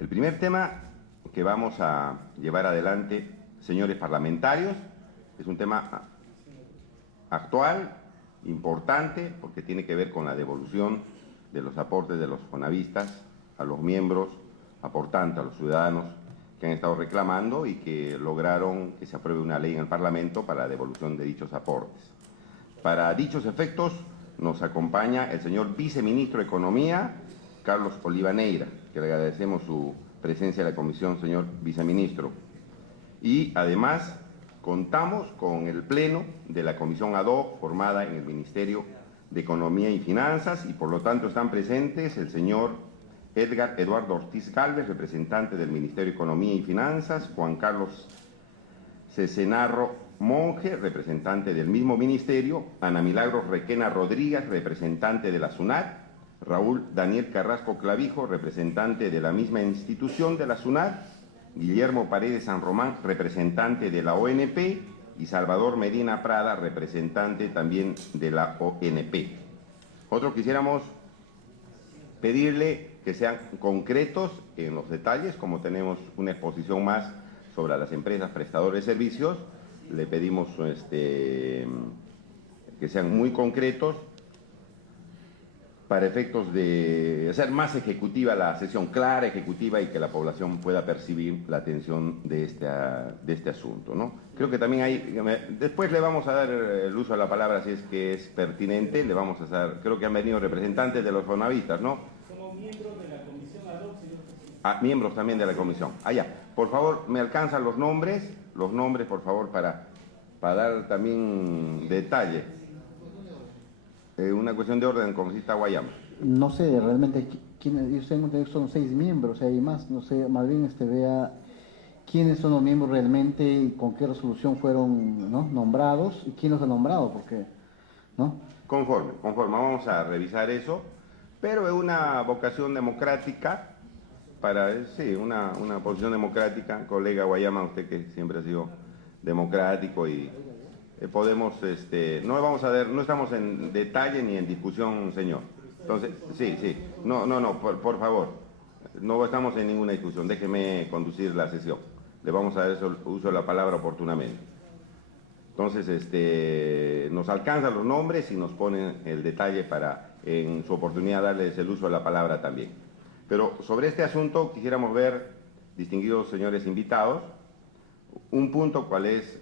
El primer tema que vamos a llevar adelante, señores parlamentarios, es un tema actual, importante, porque tiene que ver con la devolución de los aportes de los fonavistas a los miembros aportantes, a los ciudadanos que han estado reclamando y que lograron que se apruebe una ley en el Parlamento para la devolución de dichos aportes. Para dichos efectos nos acompaña el señor viceministro de Economía, Carlos Olivaneira, que le agradecemos su presencia en la comisión, señor viceministro. Y además contamos con el pleno de la comisión ad hoc formada en el Ministerio de Economía y Finanzas y por lo tanto están presentes el señor Edgar Eduardo Ortiz Gálvez, representante del Ministerio de Economía y Finanzas, Juan Carlos Cesenarro Monge, representante del mismo ministerio, Ana Milagros Requena Rodríguez, representante de la SUNAT, Raúl Daniel Carrasco Clavijo, representante de la misma institución de la SUNAT, Guillermo Paredes San Román, representante de la ONP, y Salvador Medina Prada, representante también de la ONP. Nosotros quisiéramos pedirle que sean concretos en los detalles, como tenemos una exposición más sobre las empresas prestadoras de servicios, le pedimos que sean muy concretos para efectos de hacer más ejecutiva la sesión, clara, ejecutiva, y que la población pueda percibir la atención de este asunto, ¿no? Creo que también hay, después le vamos a dar el uso de la palabra si es que es pertinente, le vamos a dar, creo que han venido representantes de los fonavistas, ¿no? Somos miembros de la comisión ad hoc, señor presidente. Ah, miembros también de la comisión. Allá, por favor, me alcanzan los nombres, por favor, para dar también detalle. Una cuestión de orden, congresista Guayama. No sé realmente quiénes, son 6 miembros, hay más, no sé, más bien vea quiénes son los miembros realmente y con qué resolución fueron, ¿no?, nombrados y quién los ha nombrado, porque, ¿no? Conforme, vamos a revisar eso, pero es una vocación democrática, sí, una posición democrática, colega Guayama, usted que siempre ha sido democrático y podemos, no vamos a ver, no estamos en detalle ni en discusión, señor. Entonces, sí, no, por favor, no estamos en ninguna discusión, déjeme conducir la sesión. Le vamos a dar uso de la palabra oportunamente. Entonces, nos alcanzan los nombres y nos ponen el detalle para, en su oportunidad, darles el uso de la palabra también. Pero sobre este asunto quisiéramos ver, distinguidos señores invitados, un punto cuál es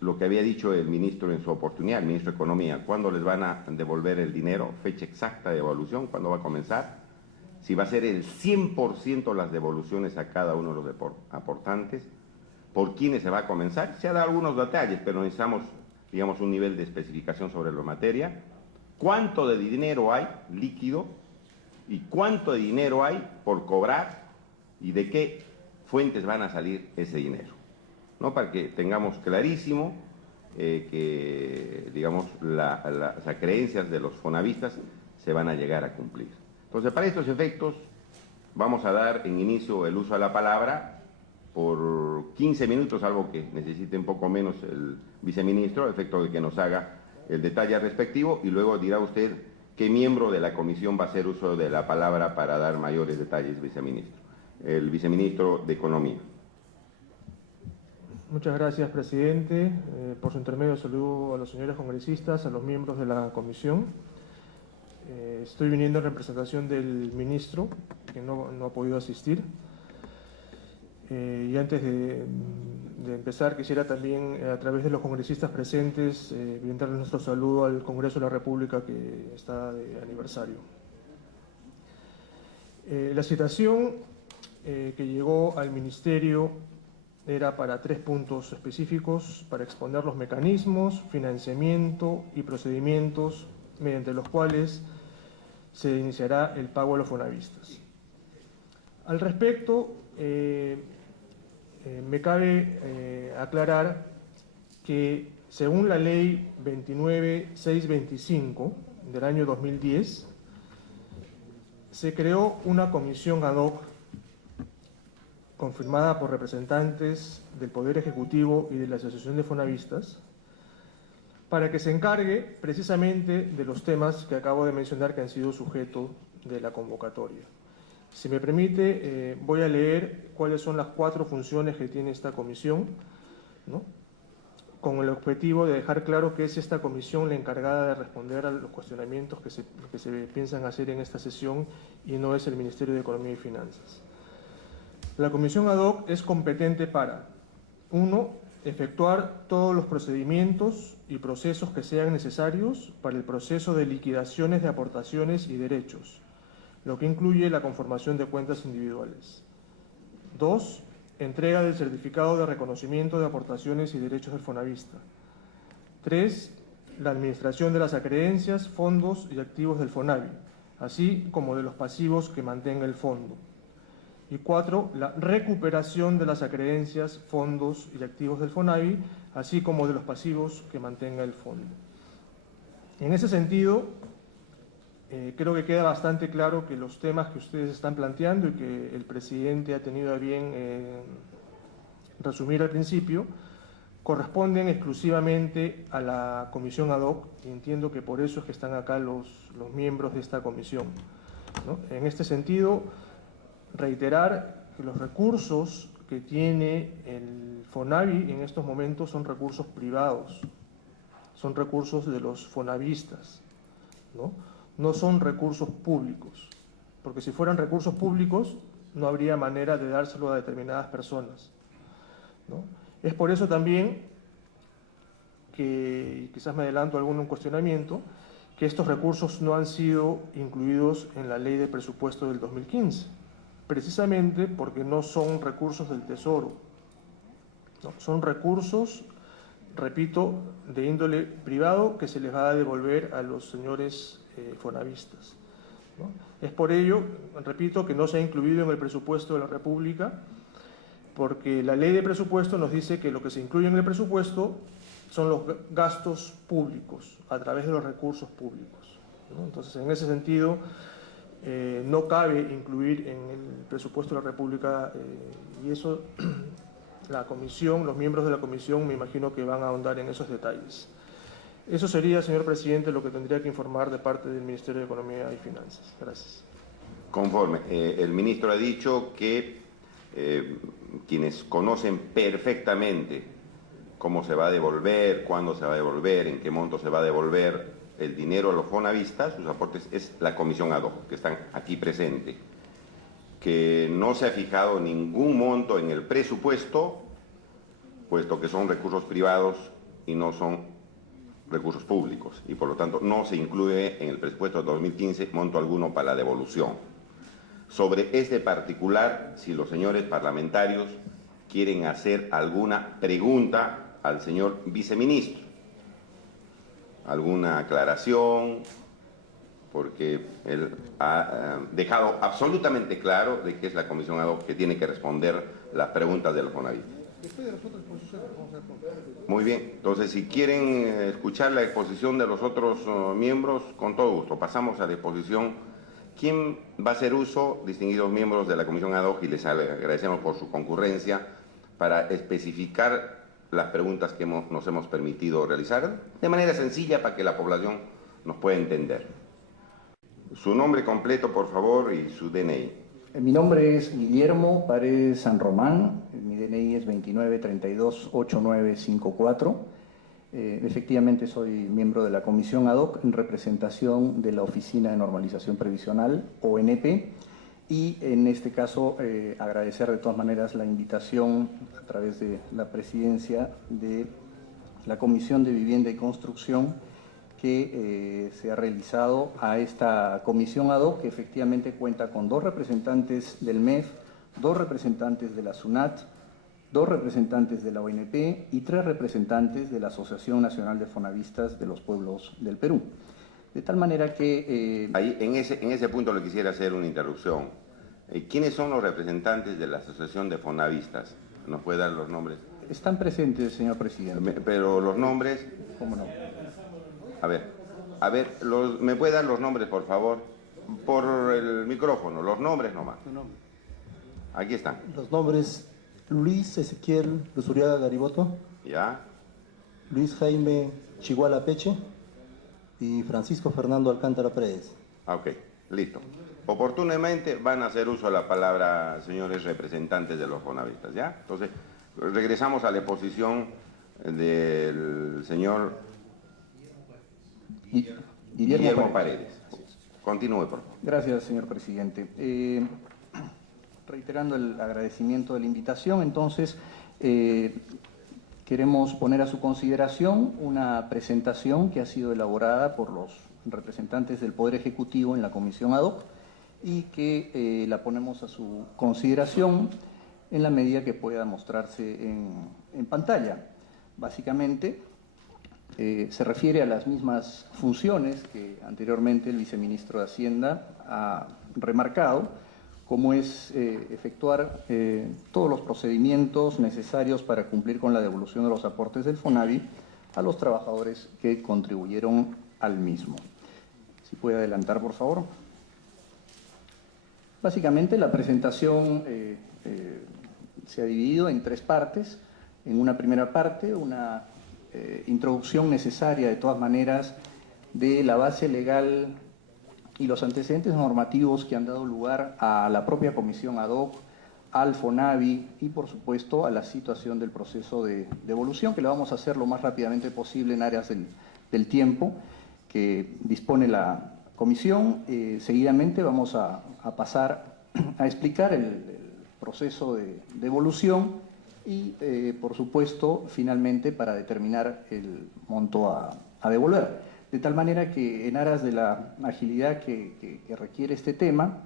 lo que había dicho el ministro en su oportunidad, el ministro de Economía, cuándo les van a devolver el dinero, fecha exacta de devolución, cuándo va a comenzar, si va a ser el 100% las devoluciones a cada uno de los aportantes, por quiénes se va a comenzar. Se han dado algunos detalles, pero necesitamos, digamos, un nivel de especificación sobre la materia. ¿Cuánto de dinero hay líquido y cuánto de dinero hay por cobrar y de qué fuentes van a salir ese dinero? ¿No? Para que tengamos clarísimo que, digamos, las creencias de los fonavistas se van a llegar a cumplir. Entonces, para estos efectos, vamos a dar en inicio el uso de la palabra por 15 minutos, algo que necesite un poco menos el viceministro, a efecto de que nos haga el detalle respectivo, y luego dirá usted qué miembro de la comisión va a hacer uso de la palabra para dar mayores detalles, viceministro. El viceministro de Economía. Muchas gracias, presidente. Por su intermedio saludo a los señores congresistas, a los miembros de la comisión. Estoy viniendo en representación del ministro, que no ha podido asistir. Y antes de empezar, quisiera también, a través de los congresistas presentes, brindarles nuestro saludo al Congreso de la República, que está de aniversario. La citación que llegó al ministerio era para 3 puntos específicos, para exponer los mecanismos, financiamiento y procedimientos mediante los cuales se iniciará el pago a los fonavistas. Al respecto, me cabe aclarar que según la ley 29625 del año 2010, se creó una comisión ad hoc confirmada por representantes del Poder Ejecutivo y de la Asociación de Fonavistas, para que se encargue precisamente de los temas que acabo de mencionar que han sido sujeto de la convocatoria. Si me permite, voy a leer cuáles son las 4 funciones que tiene esta comisión, ¿no?, con el objetivo de dejar claro que es esta comisión la encargada de responder a los cuestionamientos que se piensan hacer en esta sesión y no es el Ministerio de Economía y Finanzas. La comisión ad hoc es competente para: 1. Efectuar todos los procedimientos y procesos que sean necesarios para el proceso de liquidaciones de aportaciones y derechos, lo que incluye la conformación de cuentas individuales. 2. Entrega del certificado de reconocimiento de aportaciones y derechos del Fonavista. 3. La administración de las acreencias, fondos y activos del Fonavi, así como de los pasivos que mantenga el fondo. Y 4. La recuperación de las acreencias, fondos y activos del Fonavi, así como de los pasivos que mantenga el fondo. En ese sentido, creo que queda bastante claro que los temas que ustedes están planteando y que el presidente ha tenido a bien resumir al principio, corresponden exclusivamente a la comisión ad hoc, y entiendo que por eso es que están acá los miembros de esta comisión, ¿no? En este sentido, reiterar que los recursos que tiene el Fonavi en estos momentos son recursos privados, son recursos de los fonavistas, ¿no? No son recursos públicos, porque si fueran recursos públicos no habría manera de dárselo a determinadas personas, ¿no? Es por eso también que, quizás me adelanto a algún cuestionamiento, que estos recursos no han sido incluidos en la ley de presupuesto del 2015, precisamente porque no son recursos del Tesoro, ¿no? Son recursos, repito, de índole privado que se les va a devolver a los señores fonavistas, ¿no? Es por ello, repito, que no se ha incluido en el presupuesto de la República, porque la ley de presupuesto nos dice que lo que se incluye en el presupuesto son los gastos públicos, a través de los recursos públicos, ¿no? Entonces, en ese sentido, no cabe incluir en el presupuesto de la República, y eso la comisión, los miembros de la comisión, me imagino que van a ahondar en esos detalles. Eso sería, señor presidente, lo que tendría que informar de parte del Ministerio de Economía y Finanzas. Gracias. Conforme. El ministro ha dicho que quienes conocen perfectamente cómo se va a devolver, cuándo se va a devolver, en qué monto se va a devolver el dinero a los fonavistas, sus aportes, es la comisión ad hoc, que están aquí presentes, que no se ha fijado ningún monto en el presupuesto, puesto que son recursos privados y no son recursos públicos, y por lo tanto no se incluye en el presupuesto de 2015 monto alguno para la devolución. Sobre este particular, si los señores parlamentarios quieren hacer alguna pregunta al señor viceministro, alguna aclaración, porque él ha dejado absolutamente claro de que es la comisión ad hoc que tiene que responder las preguntas de los fonavistas. Muy bien, entonces si quieren escuchar la exposición de los otros miembros, con todo gusto, pasamos a la exposición. ¿Quién va a hacer uso, distinguidos miembros de la comisión ad hoc, y les agradecemos por su concurrencia, para especificar las preguntas que nos hemos permitido realizar de manera sencilla para que la población nos pueda entender? Su nombre completo, por favor, y su DNI. Mi nombre es Guillermo Paredes San Román, mi DNI es 29328954. Efectivamente soy miembro de la Comisión ad hoc en representación de la Oficina de Normalización Previsional, ONP, y en este caso agradecer de todas maneras la invitación a través de la presidencia de la Comisión de Vivienda y Construcción que se ha realizado a esta comisión ad hoc, que efectivamente cuenta con 2 representantes del MEF, 2 representantes de la SUNAT, 2 representantes de la ONP y 3 representantes de la Asociación Nacional de Fonavistas de los Pueblos del Perú. De tal manera que... Ahí, en ese punto le quisiera hacer una interrupción. ¿Quiénes son los representantes de la Asociación de Fonavistas? ¿Nos puede dar los nombres? Están presentes, señor presidente. Pero los nombres... ¿Cómo no? A ver, ¿me puede dar los nombres, por favor? Por el micrófono, los nombres nomás. Aquí están. Los nombres: Luis Ezequiel Luzuriaga Gariboto, ¿Ya? Luis Jaime Chiguala Peche y Francisco Fernando Alcántara Pérez. Ok, listo. oportunamente van a hacer uso de la palabra, señores representantes de los fonavistas, ¿ya? Entonces, regresamos a la exposición del señor Guillermo Paredes. Continúe, por favor. Gracias, señor presidente. Reiterando el agradecimiento de la invitación, entonces, queremos poner a su consideración una presentación que ha sido elaborada por los representantes del Poder Ejecutivo en la Comisión ad hoc y que la ponemos a su consideración en la medida que pueda mostrarse en pantalla. Básicamente, se refiere a las mismas funciones que anteriormente el viceministro de Hacienda ha remarcado, como es efectuar todos los procedimientos necesarios para cumplir con la devolución de los aportes del FONAVI a los trabajadores que contribuyeron al mismo. Si puede adelantar, por favor. Básicamente, la presentación se ha dividido en tres partes. En una primera parte, una introducción necesaria, de todas maneras, de la base legal y los antecedentes normativos que han dado lugar a la propia comisión ad hoc, al FONAVI y, por supuesto, a la situación del proceso de devolución, que lo vamos a hacer lo más rápidamente posible en áreas del tiempo que dispone la comisión. Seguidamente vamos a pasar a explicar el proceso de devolución y, por supuesto, finalmente para determinar el monto a devolver. De tal manera que, en aras de la agilidad que requiere este tema,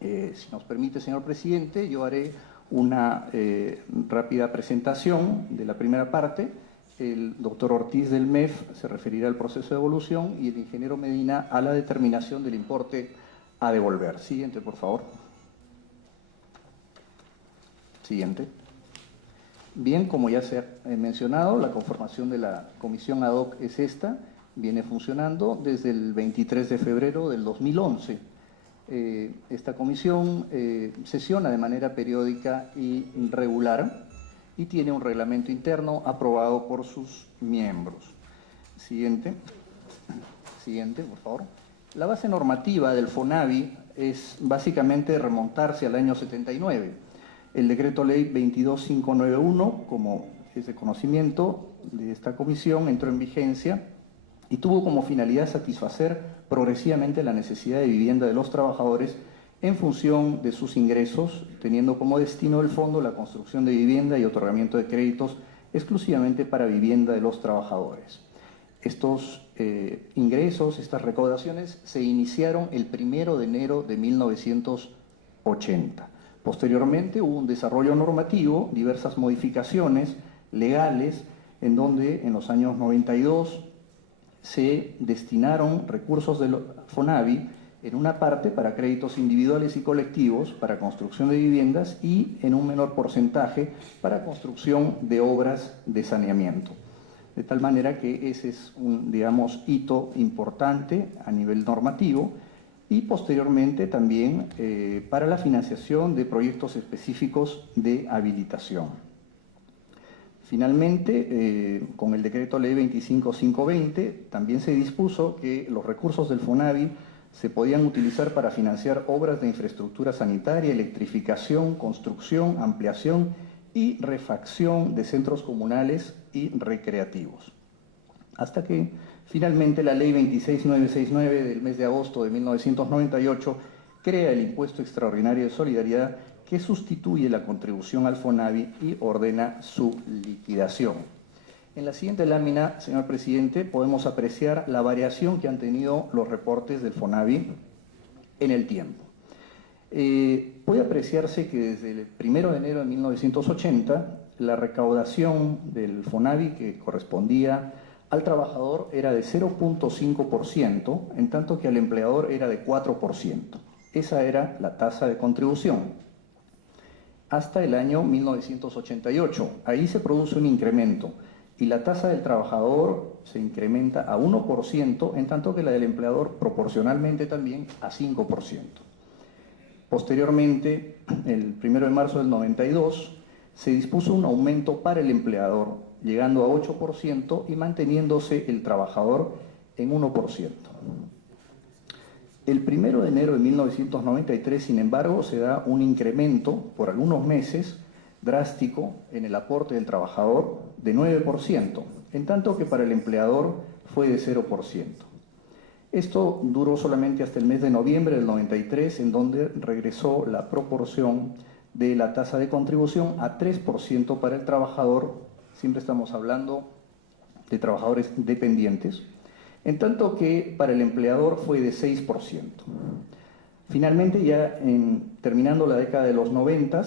si nos permite, señor presidente, yo haré una rápida presentación de la primera parte. El doctor Ortiz del MEF se referirá al proceso de devolución y el ingeniero Medina a la determinación del importe a devolver. Siguiente, por favor. Siguiente. Bien, como ya se ha mencionado, la conformación de la comisión ad hoc es esta. Viene funcionando desde el 23 de febrero del 2011. Esta comisión sesiona de manera periódica y regular y tiene un reglamento interno aprobado por sus miembros. Siguiente. Siguiente, por favor. La base normativa del FONAVI es básicamente remontarse al año 79. El decreto ley 22591, como es de conocimiento de esta comisión, entró en vigencia y tuvo como finalidad satisfacer progresivamente la necesidad de vivienda de los trabajadores en función de sus ingresos, teniendo como destino del fondo la construcción de vivienda y otorgamiento de créditos exclusivamente para vivienda de los trabajadores. Estos ingresos, estas recaudaciones, se iniciaron el 1 de enero de 1980. Posteriormente hubo un desarrollo normativo, diversas modificaciones legales, en donde en los años 92 se destinaron recursos del FONAVI en una parte para créditos individuales y colectivos, para construcción de viviendas y en un menor porcentaje para construcción de obras de saneamiento. De tal manera que ese es un, digamos, hito importante a nivel normativo y posteriormente también para la financiación de proyectos específicos de habilitación. Finalmente, con el decreto ley 25520 también se dispuso que los recursos del FONAVI se podían utilizar para financiar obras de infraestructura sanitaria, electrificación, construcción, ampliación y refacción de centros comunales y recreativos. Hasta que finalmente la ley 26969 del mes de agosto de 1998 crea el impuesto extraordinario de solidaridad que sustituye la contribución al FONAVI y ordena su liquidación. En la siguiente lámina, señor presidente, podemos apreciar la variación que han tenido los reportes del FONAVI en el tiempo. Puede apreciarse que desde el 1 de enero de 1980, la recaudación del FONAVI que correspondía al trabajador era de 0.5%, en tanto que al empleador era de 4%. Esa era la tasa de contribución. Hasta el año 1988. Ahí se produce un incremento y la tasa del trabajador se incrementa a 1%, en tanto que la del empleador proporcionalmente también a 5%. Posteriormente, el 1 de marzo del 92, se dispuso un aumento para el empleador, llegando a 8% y manteniéndose el trabajador en 1%. El 1 de enero de 1993, sin embargo, se da un incremento por algunos meses drástico en el aporte del trabajador de 9%, en tanto que para el empleador fue de 0%. Esto duró solamente hasta el mes de noviembre del 93, en donde regresó la proporción de la tasa de contribución a 3% para el trabajador, siempre estamos hablando de trabajadores dependientes, en tanto que para el empleador fue de 6%. Finalmente, ya terminando la década de los 90,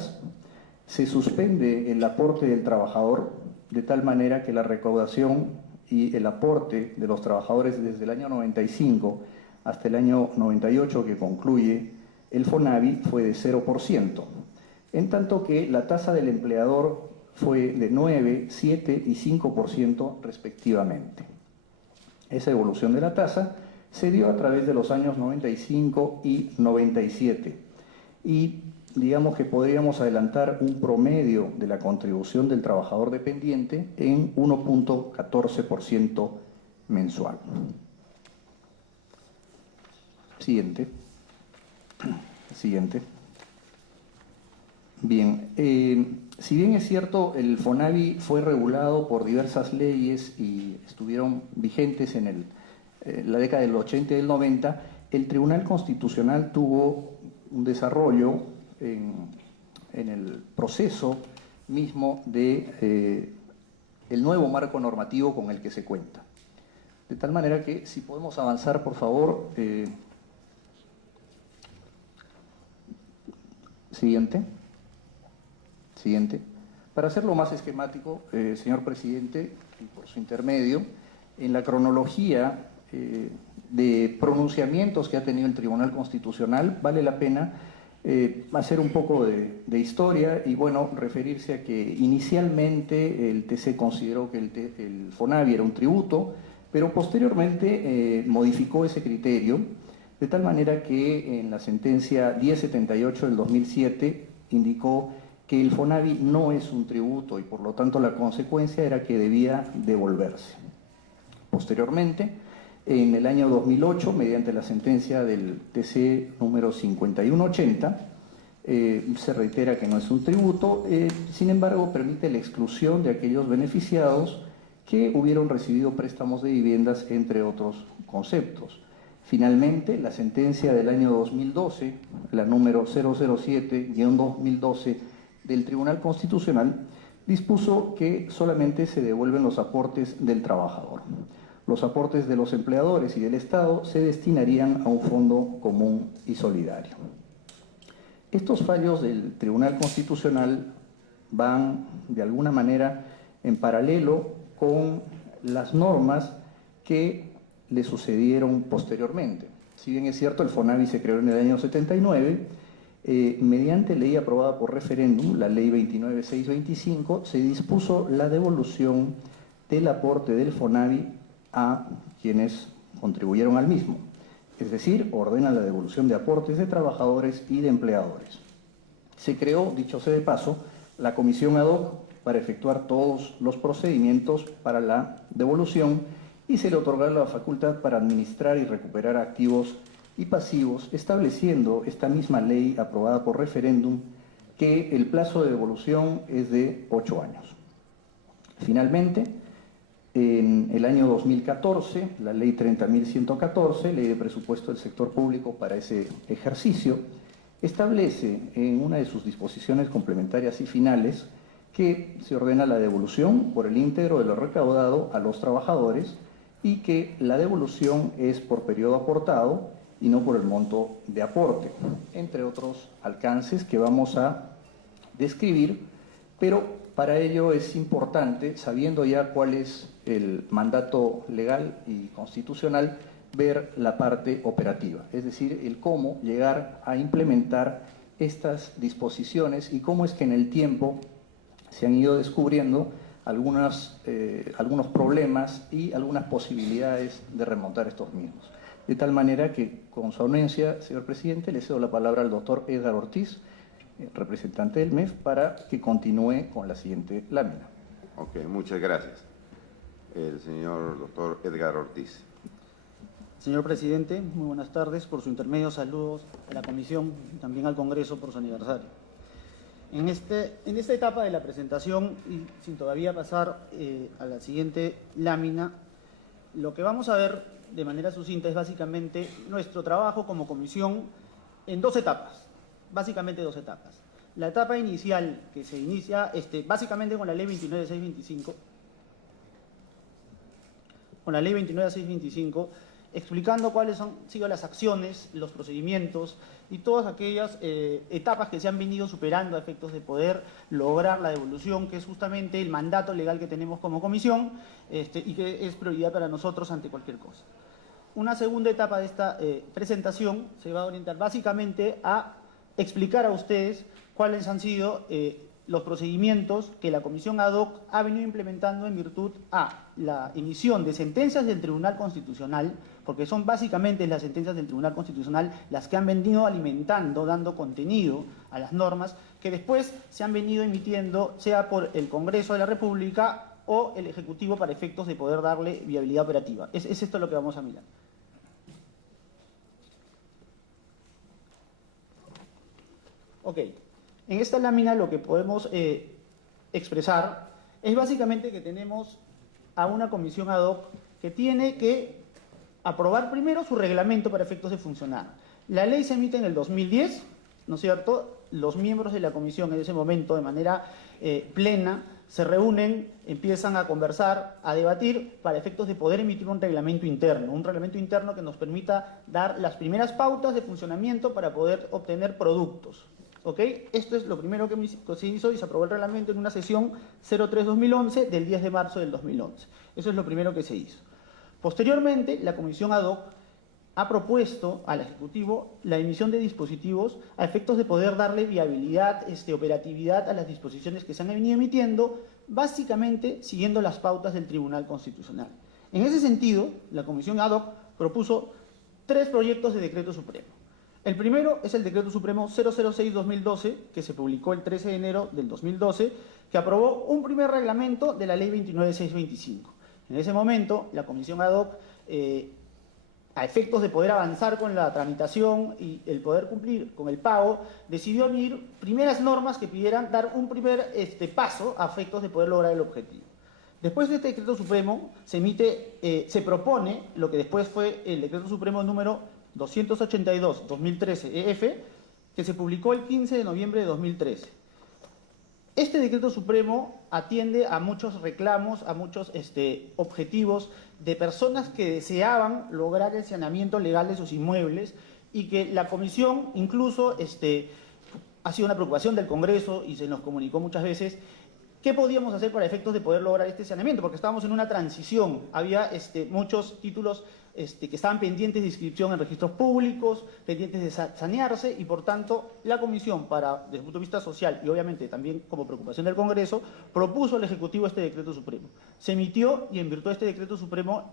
se suspende el aporte del trabajador de tal manera que la recaudación y el aporte de los trabajadores desde el año 95 hasta el año 98, que concluye el FONAVI, fue de 0%, en tanto que la tasa del empleador fue de 9, 7 y 5% respectivamente. Esa evolución de la tasa se dio a través de los años 95 y 97 y digamos que podríamos adelantar un promedio de la contribución del trabajador dependiente en 1.14% mensual. Siguiente. Bien, si bien es cierto, el FONAVI fue regulado por diversas leyes y estuvieron vigentes en la década del 80 y del 90, el Tribunal Constitucional tuvo un desarrollo en el proceso mismo de el nuevo marco normativo con el que se cuenta. De tal manera que, si podemos avanzar, por favor. Siguiente. Para hacerlo más esquemático, señor presidente, y por su intermedio, en la cronología de pronunciamientos que ha tenido el Tribunal Constitucional, vale la pena hacer un poco de historia y, bueno, referirse a que inicialmente el TC consideró que el FONAVI era un tributo, pero posteriormente modificó ese criterio, de tal manera que en la sentencia 1078 del 2007 indicó que el FONAVI no es un tributo y por lo tanto la consecuencia era que debía devolverse. Posteriormente, en el año 2008, mediante la sentencia del TC número 5180, se reitera que no es un tributo, sin embargo permite la exclusión de aquellos beneficiados que hubieron recibido préstamos de viviendas, entre otros conceptos. Finalmente, la sentencia del año 2012, la número 007-2012 del Tribunal Constitucional, dispuso que solamente se devuelven los aportes del trabajador. Los aportes de los empleadores y del Estado se destinarían a un fondo común y solidario. Estos fallos del Tribunal Constitucional van, de alguna manera, en paralelo con las normas que le sucedieron posteriormente. Si bien es cierto, el FONAVI se creó en el año 79, mediante ley aprobada por referéndum, la ley 29625, se dispuso la devolución del aporte del FONAVI a quienes contribuyeron al mismo. Es decir, ordena la devolución de aportes de trabajadores y de empleadores. Se creó, dicho sea de paso, la comisión ad hoc para efectuar todos los procedimientos para la devolución y se le otorgó la facultad para administrar y recuperar activos y pasivos, estableciendo esta misma ley aprobada por referéndum que el plazo de devolución es de 8 años. Finalmente, en el año 2014, la ley 30.114, ley de presupuesto del sector público para ese ejercicio, establece en una de sus disposiciones complementarias y finales que se ordena la devolución por el íntegro de lo recaudado a los trabajadores y que la devolución es por periodo aportado y no por el monto de aporte, entre otros alcances que vamos a describir, pero para ello es importante, sabiendo ya cuál es el mandato legal y constitucional, ver la parte operativa, es decir, el cómo llegar a implementar estas disposiciones y cómo es que en el tiempo se han ido descubriendo algunos problemas y algunas posibilidades de remontar estos mismos. De tal manera que, con su anuencia, señor presidente, le cedo la palabra al doctor Edgar Ortiz, representante del MEF, para que continúe con la siguiente lámina. Ok, muchas gracias. El señor doctor Edgar Ortiz. Señor presidente, muy buenas tardes. Por su intermedio, saludos a la comisión y también al Congreso por su aniversario. En esta etapa de la presentación, y sin todavía pasar a la siguiente lámina, lo que vamos a ver de manera sucinta es básicamente nuestro trabajo como comisión en dos etapas, básicamente dos etapas. La etapa inicial, que se inicia básicamente con la Ley 29.625, explicando cuáles han sido las acciones, los procedimientos y todas aquellas etapas que se han venido superando a efectos de poder lograr la devolución, que es justamente el mandato legal que tenemos como comisión y que es prioridad para nosotros ante cualquier cosa. Una segunda etapa de esta presentación se va a orientar básicamente a explicar a ustedes cuáles han sido los procedimientos que la Comisión ad hoc ha venido implementando en virtud a la emisión de sentencias del Tribunal Constitucional, porque son básicamente las sentencias del Tribunal Constitucional las que han venido alimentando, dando contenido a las normas que después se han venido emitiendo, sea por el Congreso de la República o el Ejecutivo para efectos de poder darle viabilidad operativa. Es esto lo que vamos a mirar. Ok. En esta lámina lo que podemos expresar es básicamente que tenemos a una comisión ad hoc que tiene que aprobar primero su reglamento para efectos de funcionar. La ley se emite en el 2010, ¿no es cierto? Los miembros de la comisión en ese momento, de manera plena, se reúnen, empiezan a conversar, a debatir para efectos de poder emitir un reglamento interno que nos permita dar las primeras pautas de funcionamiento para poder obtener productos. ¿Ok? Esto es lo primero que se hizo y se aprobó el reglamento en una sesión 03-2011 del 10 de marzo del 2011. Eso es lo primero que se hizo. Posteriormente, la Comisión ad hoc ha propuesto al Ejecutivo la emisión de dispositivos a efectos de poder darle viabilidad, operatividad a las disposiciones que se han venido emitiendo, básicamente siguiendo las pautas del Tribunal Constitucional. En ese sentido, la Comisión ad hoc propuso 3 proyectos de decreto supremo. El primero es el Decreto Supremo 006-2012, que se publicó el 13 de enero del 2012, que aprobó un primer reglamento de la Ley 29.625. En ese momento, la Comisión ad hoc, a efectos de poder avanzar con la tramitación y el poder cumplir con el pago, decidió emitir primeras normas que pidieran dar un primer paso a efectos de poder lograr el objetivo. Después de este Decreto Supremo, se propone lo que después fue el Decreto Supremo número 282-2013 EF, que se publicó el 15 de noviembre de 2013. Este decreto supremo atiende a muchos reclamos, a muchos objetivos de personas que deseaban lograr el saneamiento legal de sus inmuebles y que la comisión incluso ha sido una preocupación del Congreso y se nos comunicó muchas veces qué podíamos hacer para efectos de poder lograr este saneamiento, porque estábamos en una transición, había muchos títulos que estaban pendientes de inscripción en registros públicos, pendientes de sanearse, y por tanto la Comisión, desde el punto de vista social y obviamente también como preocupación del Congreso, propuso al Ejecutivo este Decreto Supremo. Se emitió y en virtud de este Decreto Supremo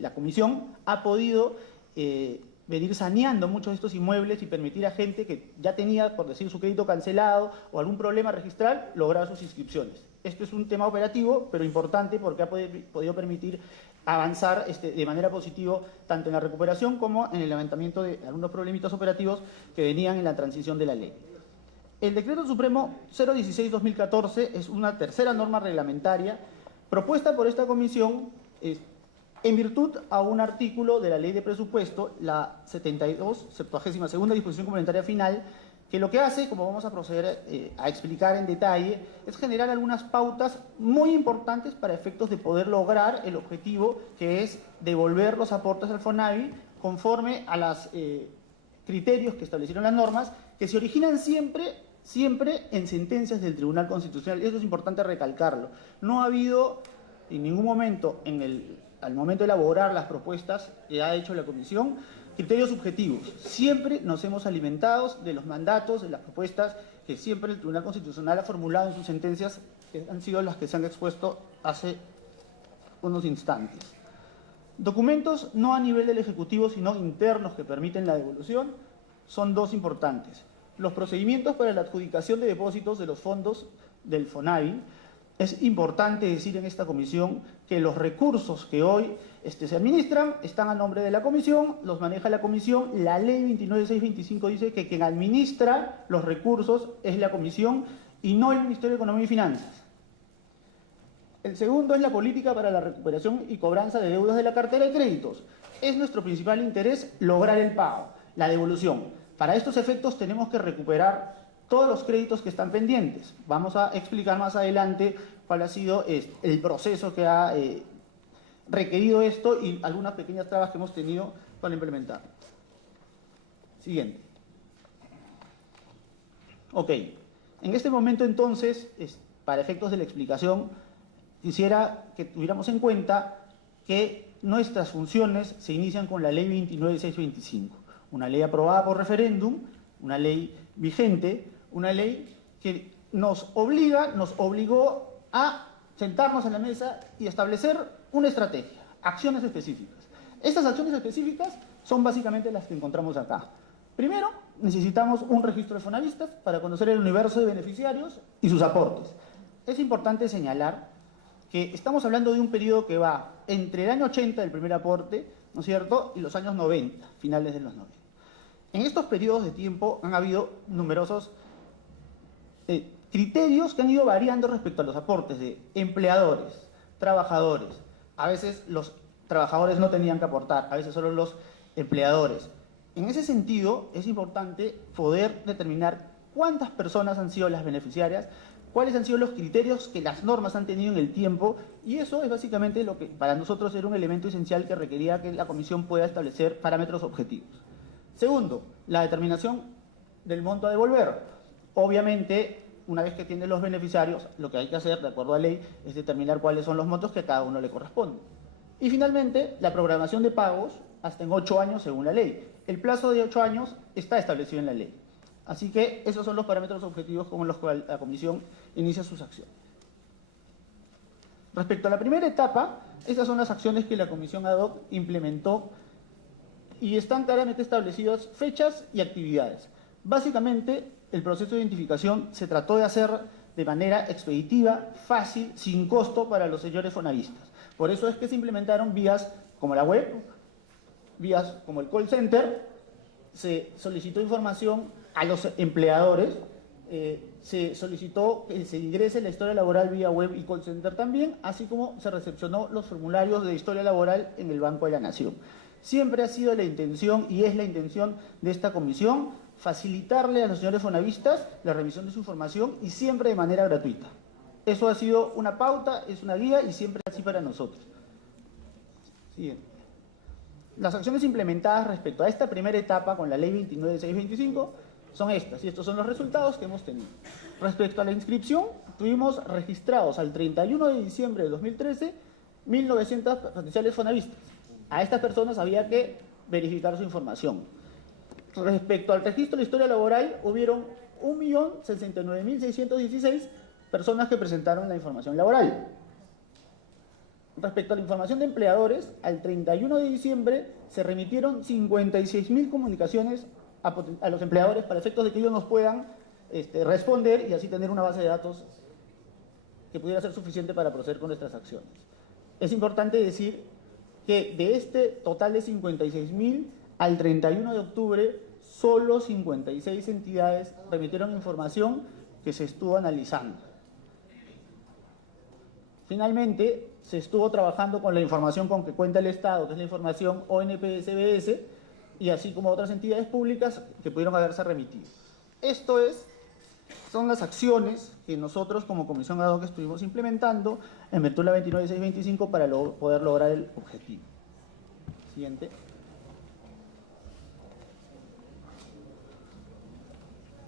la Comisión ha podido venir saneando muchos de estos inmuebles y permitir a gente que ya tenía, por decir, su crédito cancelado o algún problema registral, lograr sus inscripciones. Esto es un tema operativo, pero importante porque ha podido permitir avanzar de manera positiva tanto en la recuperación como en el levantamiento de algunos problemitas operativos que venían en la transición de la ley. El Decreto Supremo 016-2014 es una tercera norma reglamentaria propuesta por esta comisión en virtud a un artículo de la Ley de Presupuesto, la 72, 72ª disposición complementaria final, que lo que hace, como vamos a proceder a explicar en detalle, es generar algunas pautas muy importantes para efectos de poder lograr el objetivo, que es devolver los aportes al FONAVI conforme a los criterios que establecieron las normas, que se originan siempre en sentencias del Tribunal Constitucional. Eso es importante recalcarlo. No ha habido en ningún momento, al momento de elaborar las propuestas que ha hecho la Comisión, criterios subjetivos. Siempre nos hemos alimentado de los mandatos, de las propuestas que siempre el Tribunal Constitucional ha formulado en sus sentencias, que han sido las que se han expuesto hace unos instantes. Documentos no a nivel del Ejecutivo, sino internos que permiten la devolución, son 2 importantes. Los procedimientos para la adjudicación de depósitos de los fondos del FONAVI, Es importante decir en esta comisión que los recursos que hoy se administran están a nombre de la comisión, los maneja la comisión. La ley 29625 dice que quien administra los recursos es la comisión y no el Ministerio de Economía y Finanzas. El segundo es la política para la recuperación y cobranza de deudas de la cartera de créditos. Es nuestro principal interés lograr el pago, la devolución. Para estos efectos tenemos que recuperar todos los créditos que están pendientes. Vamos a explicar más adelante cuál ha sido el proceso que ha requerido esto y algunas pequeñas trabas que hemos tenido para implementar. Siguiente. Ok. En este momento entonces, para efectos de la explicación, quisiera que tuviéramos en cuenta que nuestras funciones se inician con la ley 29625, una ley aprobada por referéndum, una ley vigente, una ley que nos obligó a sentarnos en la mesa y establecer una estrategia, acciones específicas. Estas acciones específicas son básicamente las que encontramos acá. Primero, necesitamos un registro de fonavistas para conocer el universo de beneficiarios y sus aportes. Es importante señalar que estamos hablando de un periodo que va entre el año 80 del primer aporte, ¿no es cierto?, y los años 90, finales de los 90. En estos periodos de tiempo han habido numerosos criterios que han ido variando respecto a los aportes de empleadores, trabajadores. A veces los trabajadores no tenían que aportar, a veces solo los empleadores. En ese sentido, es importante poder determinar cuántas personas han sido las beneficiarias, cuáles han sido los criterios que las normas han tenido en el tiempo, y eso es básicamente lo que para nosotros era un elemento esencial que requería que la comisión pueda establecer parámetros objetivos. Segundo, la determinación del monto a devolver. Obviamente, una vez que tienen los beneficiarios, lo que hay que hacer, de acuerdo a ley, es determinar cuáles son los montos que a cada uno le corresponden. Y finalmente, la programación de pagos hasta en 8 años según la ley. El plazo de 8 años está establecido en la ley. Así que esos son los parámetros objetivos con los cuales la comisión inicia sus acciones. Respecto a la primera etapa, esas son las acciones que la comisión ad hoc implementó y están claramente establecidas fechas y actividades. Básicamente, el proceso de identificación se trató de hacer de manera expeditiva, fácil, sin costo para los señores fonavistas. Por eso es que se implementaron vías como la web, vías como el call center, se solicitó información a los empleadores, se solicitó que se ingrese la historia laboral vía web y call center también, así como se recepcionó los formularios de historia laboral en el Banco de la Nación. Siempre ha sido la intención y es la intención de esta comisión facilitarle a los señores fonavistas la revisión de su información y siempre de manera gratuita. Eso ha sido una pauta, es una guía y siempre así para nosotros. Siguiente. Las acciones implementadas respecto a esta primera etapa con la ley 29625 son estas, y estos son los resultados que hemos tenido. Respecto a la inscripción, tuvimos registrados al 31 de diciembre de 2013 1.900 potenciales fonavistas. A estas personas había que verificar su información. Respecto al registro de historia laboral, hubieron 1.069.616 personas que presentaron la información laboral. Respecto a la información de empleadores, al 31 de diciembre se remitieron 56.000 comunicaciones a los empleadores para efectos de que ellos nos puedan responder y así tener una base de datos que pudiera ser suficiente para proceder con nuestras acciones. Es importante decir que de este total de 56.000, al 31 de octubre, solo 56 entidades remitieron información que se estuvo analizando. Finalmente, se estuvo trabajando con la información con que cuenta el Estado, que es la información ONP-SBS, y así como otras entidades públicas que pudieron haberse remitido. Son las acciones que nosotros como Comisión ad hoc estuvimos implementando en virtud de la 29625 para poder lograr el objetivo. Siguiente.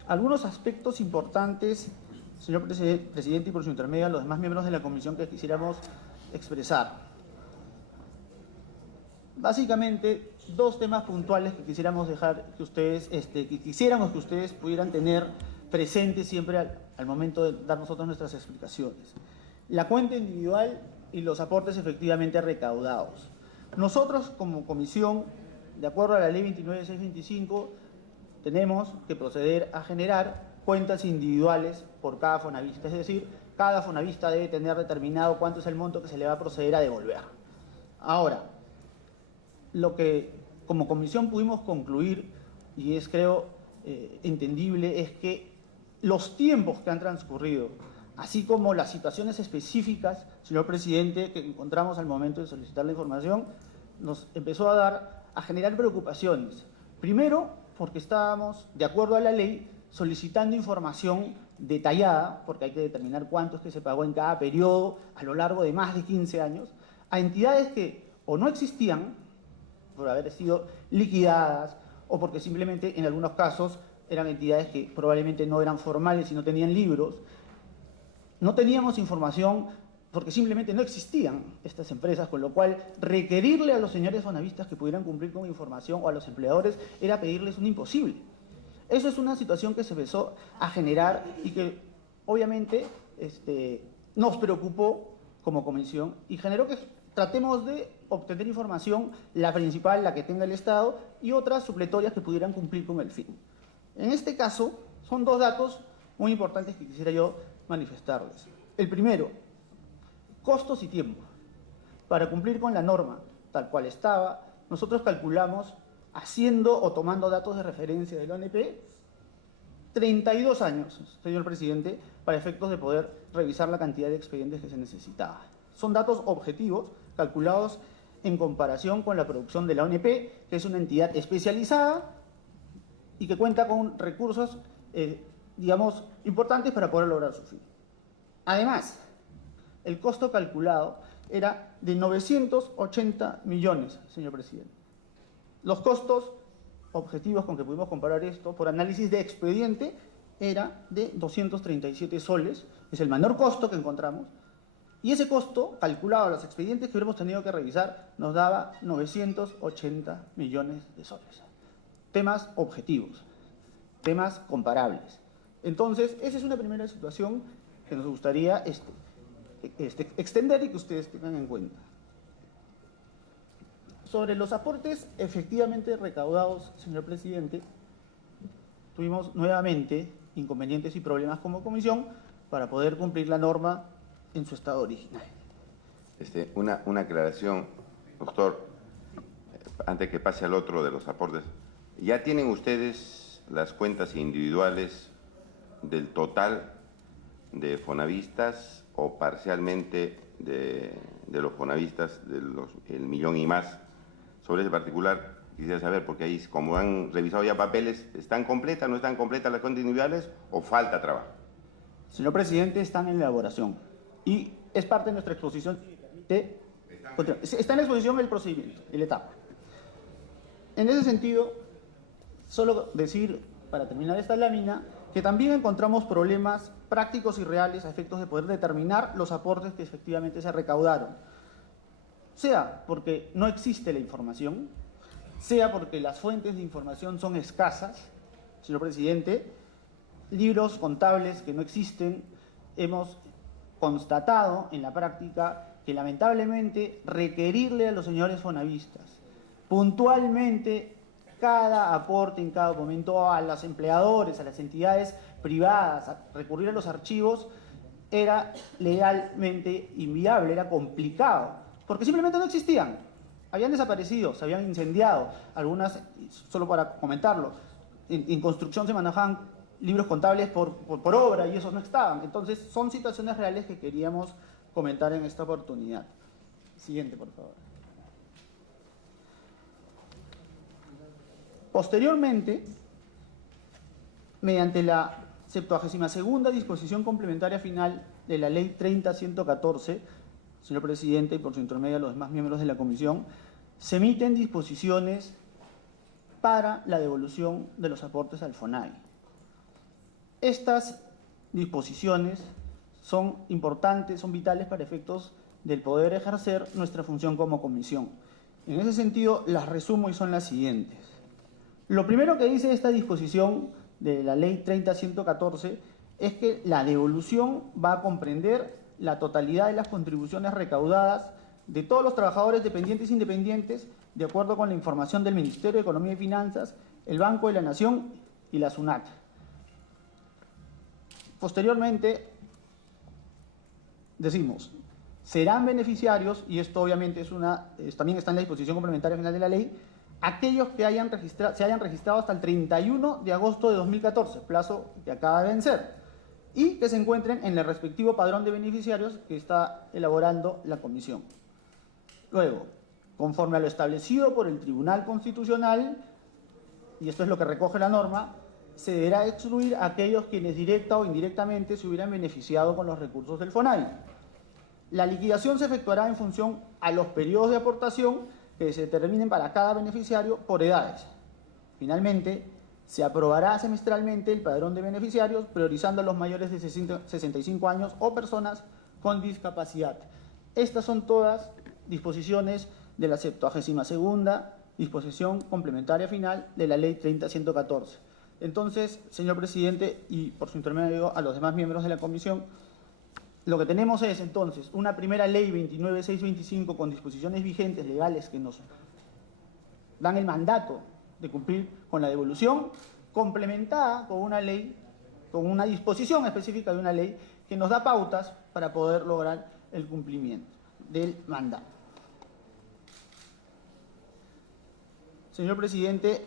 Algunos aspectos importantes, señor presidente, y por su intermedio a los demás miembros de la comisión que quisiéramos expresar. Básicamente, dos temas puntuales que quisiéramos dejar que ustedes, quisiéramos que ustedes pudieran tener presentes siempre al momento de dar nosotros nuestras explicaciones. La cuenta individual y los aportes efectivamente recaudados. Nosotros como comisión, de acuerdo a la ley 29625, tenemos que proceder a generar cuentas individuales por cada fonavista, es decir, cada fonavista debe tener determinado cuánto es el monto que se le va a proceder a devolver. Ahora, lo que como comisión pudimos concluir, y es creo entendible, es que los tiempos que han transcurrido, así como las situaciones específicas, señor presidente, que encontramos al momento de solicitar la información, nos empezó a generar preocupaciones. Primero, porque estábamos, de acuerdo a la ley, solicitando información detallada, porque hay que determinar cuánto es que se pagó en cada periodo a lo largo de más de 15 años, a entidades que o no existían, por haber sido liquidadas, o porque simplemente en algunos casos eran entidades que probablemente no eran formales y no tenían libros. No teníamos información porque simplemente no existían estas empresas, con lo cual requerirle a los señores fonavistas que pudieran cumplir con información o a los empleadores era pedirles un imposible. Eso es una situación que se empezó a generar y que obviamente nos preocupó como comisión y generó que tratemos de obtener información, la principal, la que tenga el Estado, y otras supletorias que pudieran cumplir con el fin. En este caso, son dos datos muy importantes que quisiera yo manifestarles. El primero, costos y tiempo. Para cumplir con la norma, tal cual estaba, nosotros calculamos, haciendo o tomando datos de referencia del ONP, 32 años, señor presidente, para efectos de poder revisar la cantidad de expedientes que se necesitaba. Son datos objetivos, calculados en comparación con la producción de la ONP, que es una entidad especializada y que cuenta con recursos, digamos, importantes para poder lograr su fin. Además, el costo calculado era de 980 millones, señor presidente. Los costos objetivos con que pudimos comparar esto, por análisis de expediente, era de 237 soles, es el menor costo que encontramos, y ese costo, calculado a los expedientes que hubiéramos tenido que revisar, nos daba 980 millones de soles. Temas objetivos, temas comparables. Entonces, esa es una primera situación que nos gustaría extender y que ustedes tengan en cuenta. Sobre los aportes efectivamente recaudados, señor presidente, tuvimos nuevamente inconvenientes y problemas como comisión para poder cumplir la norma en su estado original. Una aclaración, doctor, antes que pase al otro de los aportes. ¿Ya tienen ustedes las cuentas individuales del total de fonavistas o parcialmente de los fonavistas, el millón y más? Sobre ese particular quisiera saber, porque ahí, como han revisado ya papeles, ¿están completas, no están completas las cuentas individuales o falta trabajo? Señor presidente, están en elaboración y es parte de nuestra exposición. Está en la exposición el procedimiento y la etapa. En ese sentido, solo decir, para terminar esta lámina, que también encontramos problemas prácticos y reales a efectos de poder determinar los aportes que efectivamente se recaudaron. Sea porque no existe la información, sea porque las fuentes de información son escasas, señor presidente, libros contables que no existen. Hemos constatado en la práctica que lamentablemente requerirle a los señores fonavistas puntualmente cada aporte en cada momento a los empleadores, a las entidades privadas, a recurrir a los archivos, era legalmente inviable, era complicado, porque simplemente no existían. Habían desaparecido, se habían incendiado. Algunas, solo para comentarlo, en construcción se manejaban libros contables por obra y esos no estaban. Entonces, son situaciones reales que queríamos comentar en esta oportunidad. Siguiente, por favor. Posteriormente, mediante la 72ª disposición complementaria final de la Ley 30.114, señor presidente, y por su intermedio a los demás miembros de la comisión, se emiten disposiciones para la devolución de los aportes al FONAI. Estas disposiciones son importantes, son vitales para efectos del poder ejercer nuestra función como comisión. En ese sentido, las resumo y son las siguientes. Lo primero que dice esta disposición de la Ley 30.114 es que la devolución va a comprender la totalidad de las contribuciones recaudadas de todos los trabajadores dependientes e independientes, de acuerdo con la información del Ministerio de Economía y Finanzas, el Banco de la Nación y la SUNAT. Posteriormente, decimos, serán beneficiarios, y esto obviamente también está en la disposición complementaria final de la ley, aquellos que se hayan registrado hasta el 31 de agosto de 2014, plazo que acaba de vencer, y que se encuentren en el respectivo padrón de beneficiarios que está elaborando la Comisión. Luego, conforme a lo establecido por el Tribunal Constitucional, y esto es lo que recoge la norma, se deberá excluir a aquellos quienes directa o indirectamente se hubieran beneficiado con los recursos del FONAVI. La liquidación se efectuará en función a los periodos de aportación que se determinen para cada beneficiario por edades. Finalmente, se aprobará semestralmente el padrón de beneficiarios, priorizando a los mayores de 65 años o personas con discapacidad. Estas son todas disposiciones de la 72ª disposición complementaria final de la Ley 30.114. Entonces, señor presidente, y por su intermedio a los demás miembros de la comisión, lo que tenemos es entonces una primera ley 29.625 con disposiciones vigentes legales que nos dan el mandato de cumplir con la devolución, complementada con una ley, con una disposición específica de una ley que nos da pautas para poder lograr el cumplimiento del mandato. Señor presidente,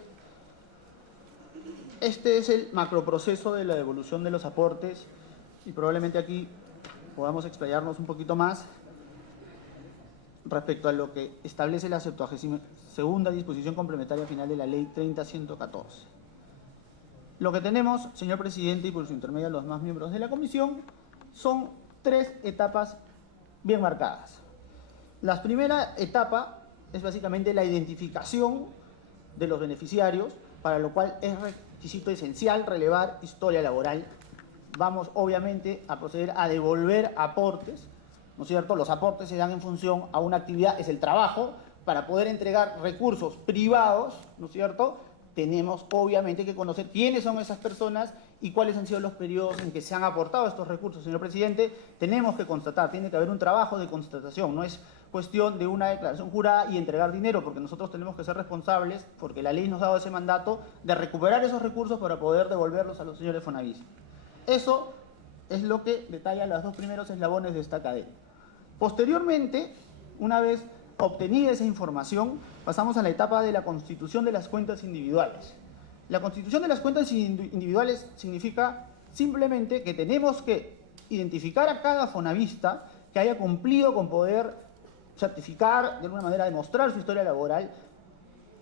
este es el macroproceso de la devolución de los aportes y probablemente aquí podamos explayarnos un poquito más respecto a lo que establece la 72ª disposición complementaria final de la Ley 30.114. Lo que tenemos, señor presidente, y por su intermedio a los demás miembros de la comisión, son 3 etapas bien marcadas. La primera etapa es básicamente la identificación de los beneficiarios, para lo cual es requisito esencial relevar historia laboral. Vamos obviamente a proceder a devolver aportes, ¿no es cierto? Los aportes se dan en función a una actividad, es el trabajo. Para poder entregar recursos privados, ¿no es cierto?, tenemos obviamente que conocer quiénes son esas personas y cuáles han sido los periodos en que se han aportado estos recursos. Señor presidente, tenemos que constatar, tiene que haber un trabajo de constatación, no es cuestión de una declaración jurada y entregar dinero, porque nosotros tenemos que ser responsables, porque la ley nos ha dado ese mandato, de recuperar esos recursos para poder devolverlos a los señores Fonavis. Eso es lo que detalla los 2 primeros eslabones de esta cadena. Posteriormente, una vez obtenida esa información, pasamos a la etapa de la constitución de las cuentas individuales. La constitución de las cuentas individuales significa simplemente que tenemos que identificar a cada fonavista que haya cumplido con poder certificar, de alguna manera demostrar su historia laboral,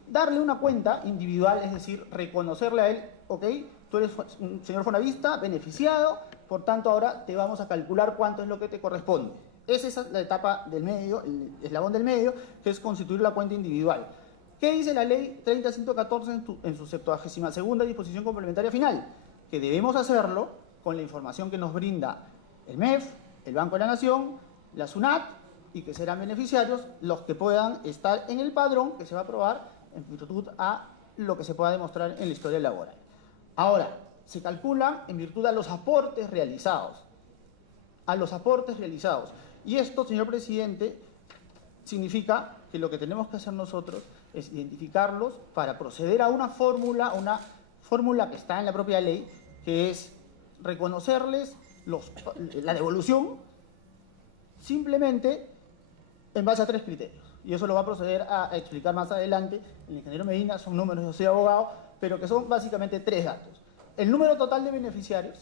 darle una cuenta individual, es decir, reconocerle a él, ok, tú eres un señor fonavista, beneficiado, por tanto ahora te vamos a calcular cuánto es lo que te corresponde. Esa es la etapa del medio, el eslabón del medio, que es constituir la cuenta individual. ¿Qué dice la ley 30.114 en su 72ª disposición complementaria final? Que debemos hacerlo con la información que nos brinda el MEF, el Banco de la Nación, la SUNAT, y que serán beneficiarios los que puedan estar en el padrón que se va a aprobar en virtud a lo que se pueda demostrar en la historia laboral. Ahora, se calcula en virtud a los aportes realizados. A los aportes realizados. Y esto, señor presidente, significa que lo que tenemos que hacer nosotros es identificarlos para proceder a una fórmula que está en la propia ley, que es reconocerles la devolución simplemente en base a 3 criterios. Y eso lo va a proceder a explicar más adelante el ingeniero Medina, son números, yo soy abogado, pero que son básicamente 3 datos. El número total de beneficiarios,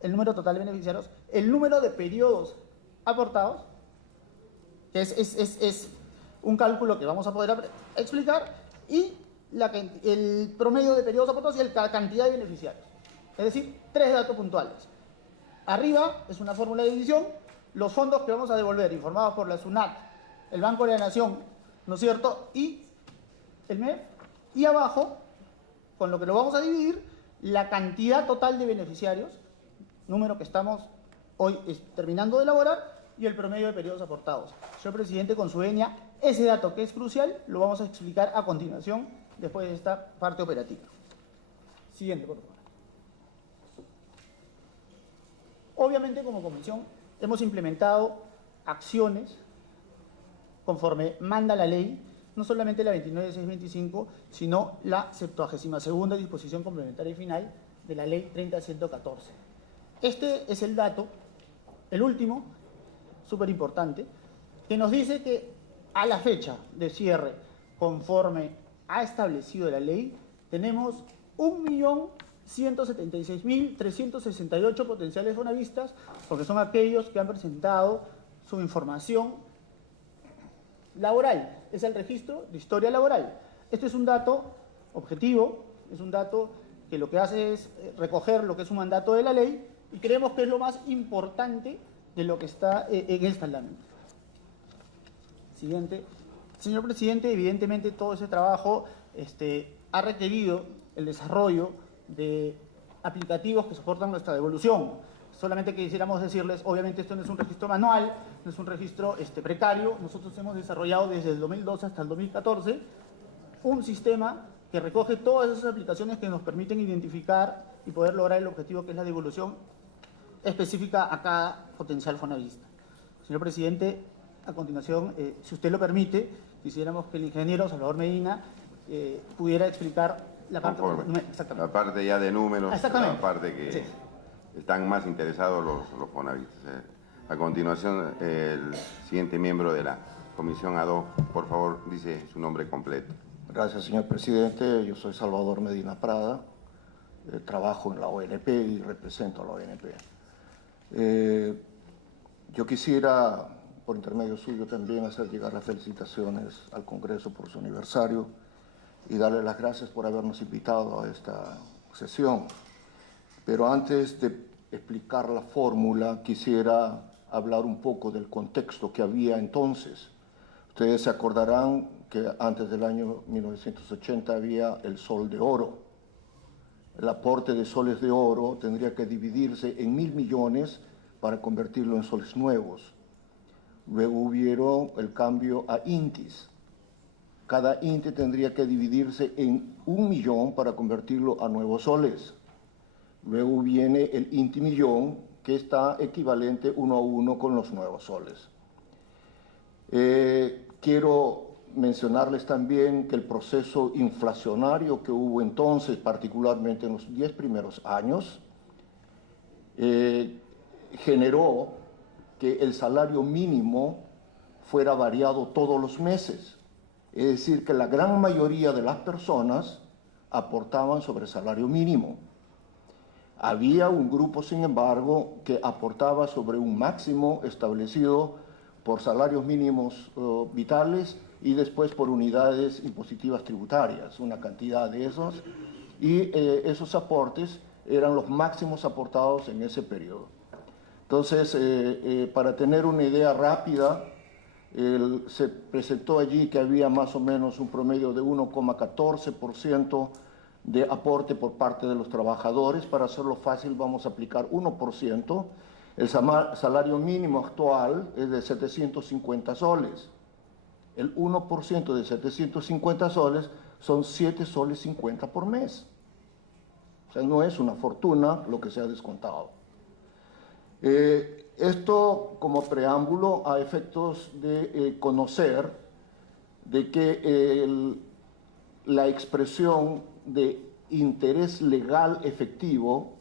el número de periodos aportados, que es un cálculo que vamos a poder explicar, y el promedio de periodos aportados y la cantidad de beneficiarios. Es decir, 3 datos puntuales. Arriba es una fórmula de división, los fondos que vamos a devolver, informados por la SUNAT, el Banco de la Nación, ¿no es cierto?, y el MEF, y abajo, con lo que lo vamos a dividir, la cantidad total de beneficiarios, número que estamos hoy terminando de elaborar, y el promedio de periodos aportados. Señor presidente, con su venia, ese dato que es crucial lo vamos a explicar a continuación, después de esta parte operativa. Siguiente, por favor. Obviamente, como comisión, hemos implementado acciones conforme manda la ley, no solamente la 29.625, sino la 72ª disposición complementaria y final de la ley 30.114. Este es el dato, el último, súper importante, que nos dice que a la fecha de cierre, conforme ha establecido la ley, tenemos 1.176.368 potenciales fonavistas, porque son aquellos que han presentado su información laboral. Es el registro de historia laboral. Este es un dato objetivo, es un dato que lo que hace es recoger lo que es un mandato de la ley y creemos que es lo más importante de lo que está en esta lámina. Siguiente. Señor presidente, evidentemente todo ese trabajo ha requerido el desarrollo de aplicativos que soportan nuestra devolución. Solamente quisiéramos decirles, obviamente esto no es un registro manual, no es un registro precario. Nosotros hemos desarrollado desde el 2012 hasta el 2014 un sistema que recoge todas esas aplicaciones que nos permiten identificar y poder lograr el objetivo que es la devolución específica a cada potencial fonavista. Señor presidente, a continuación, si usted lo permite, quisiéramos que el ingeniero Salvador Medina pudiera explicar la parte, la parte ya de números, exactamente, la parte que sí están más interesados los fonavistas. A continuación, el siguiente miembro de la comisión ad hoc, por favor, dice su nombre completo. Gracias, señor presidente. Yo soy Salvador Medina Prada, trabajo en la ONP y represento a la ONP. Yo quisiera, por intermedio suyo, también hacer llegar las felicitaciones al Congreso por su aniversario y darle las gracias por habernos invitado a esta sesión. Pero antes de explicar la fórmula, quisiera hablar un poco del contexto que había entonces. Ustedes se acordarán que antes del año 1980 había el sol de oro. El aporte de soles de oro tendría que dividirse en 1.000 millones para convertirlo en soles nuevos. Luego hubieron el cambio a intis. Cada inti tendría que dividirse en 1 millón para convertirlo a nuevos soles. Luego viene el inti millón, que está equivalente 1 a 1 con los nuevos soles. Quiero mencionarles también que el proceso inflacionario que hubo entonces, particularmente en los 10 primeros años, generó que el salario mínimo fuera variado todos los meses. Es decir, que la gran mayoría de las personas aportaban sobre el salario mínimo. Había un grupo, sin embargo, que aportaba sobre un máximo establecido por salarios mínimos vitales y después por unidades impositivas tributarias, una cantidad de esos, y esos aportes eran los máximos aportados en ese periodo. Entonces, para tener una idea rápida, se presentó allí que había más o menos un promedio de 1,14% de aporte por parte de los trabajadores. Para hacerlo fácil, vamos a aplicar 1%. El salario mínimo actual es de 750 soles. El 1% de 750 soles son 7 soles 50 por mes. O sea, no es una fortuna lo que se ha descontado. Esto como preámbulo a efectos de conocer de que la expresión de interés legal efectivo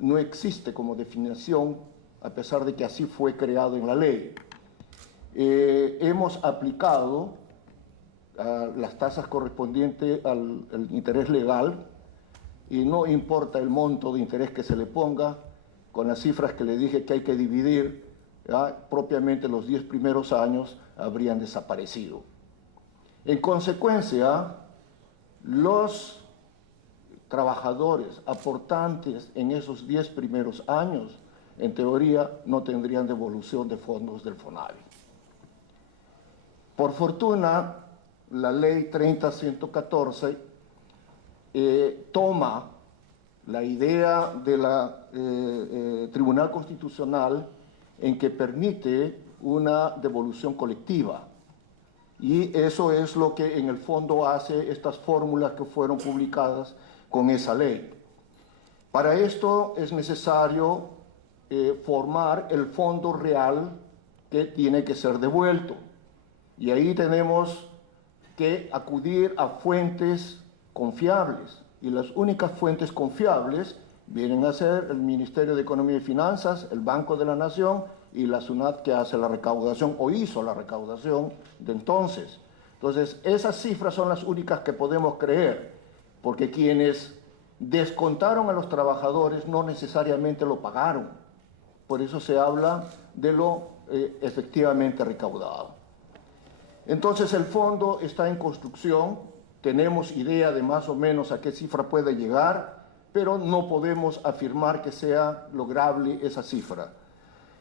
no existe como definición, a pesar de que así fue creado en la ley. Hemos aplicado las tasas correspondientes al interés legal y no importa el monto de interés que se le ponga, con las cifras que le dije que hay que dividir, propiamente los 10 primeros años habrían desaparecido. En consecuencia, los trabajadores aportantes en esos 10 primeros años, en teoría, no tendrían devolución de fondos del FONAVI. Por fortuna, la ley 30.114 toma la idea de la Tribunal Constitucional en que permite una devolución colectiva. Y eso es lo que en el fondo hace estas fórmulas que fueron publicadas con esa ley. Para esto es necesario formar el fondo real que tiene que ser devuelto. Y ahí tenemos que acudir a fuentes confiables. Y las únicas fuentes confiables vienen a ser el Ministerio de Economía y Finanzas, el Banco de la Nación y la SUNAT que hace la recaudación o hizo la recaudación de entonces. Entonces, esas cifras son las únicas que podemos creer, porque quienes descontaron a los trabajadores no necesariamente lo pagaron. Por eso se habla de lo efectivamente recaudado. Entonces, el fondo está en construcción, tenemos idea de más o menos a qué cifra puede llegar, pero no podemos afirmar que sea lograble esa cifra.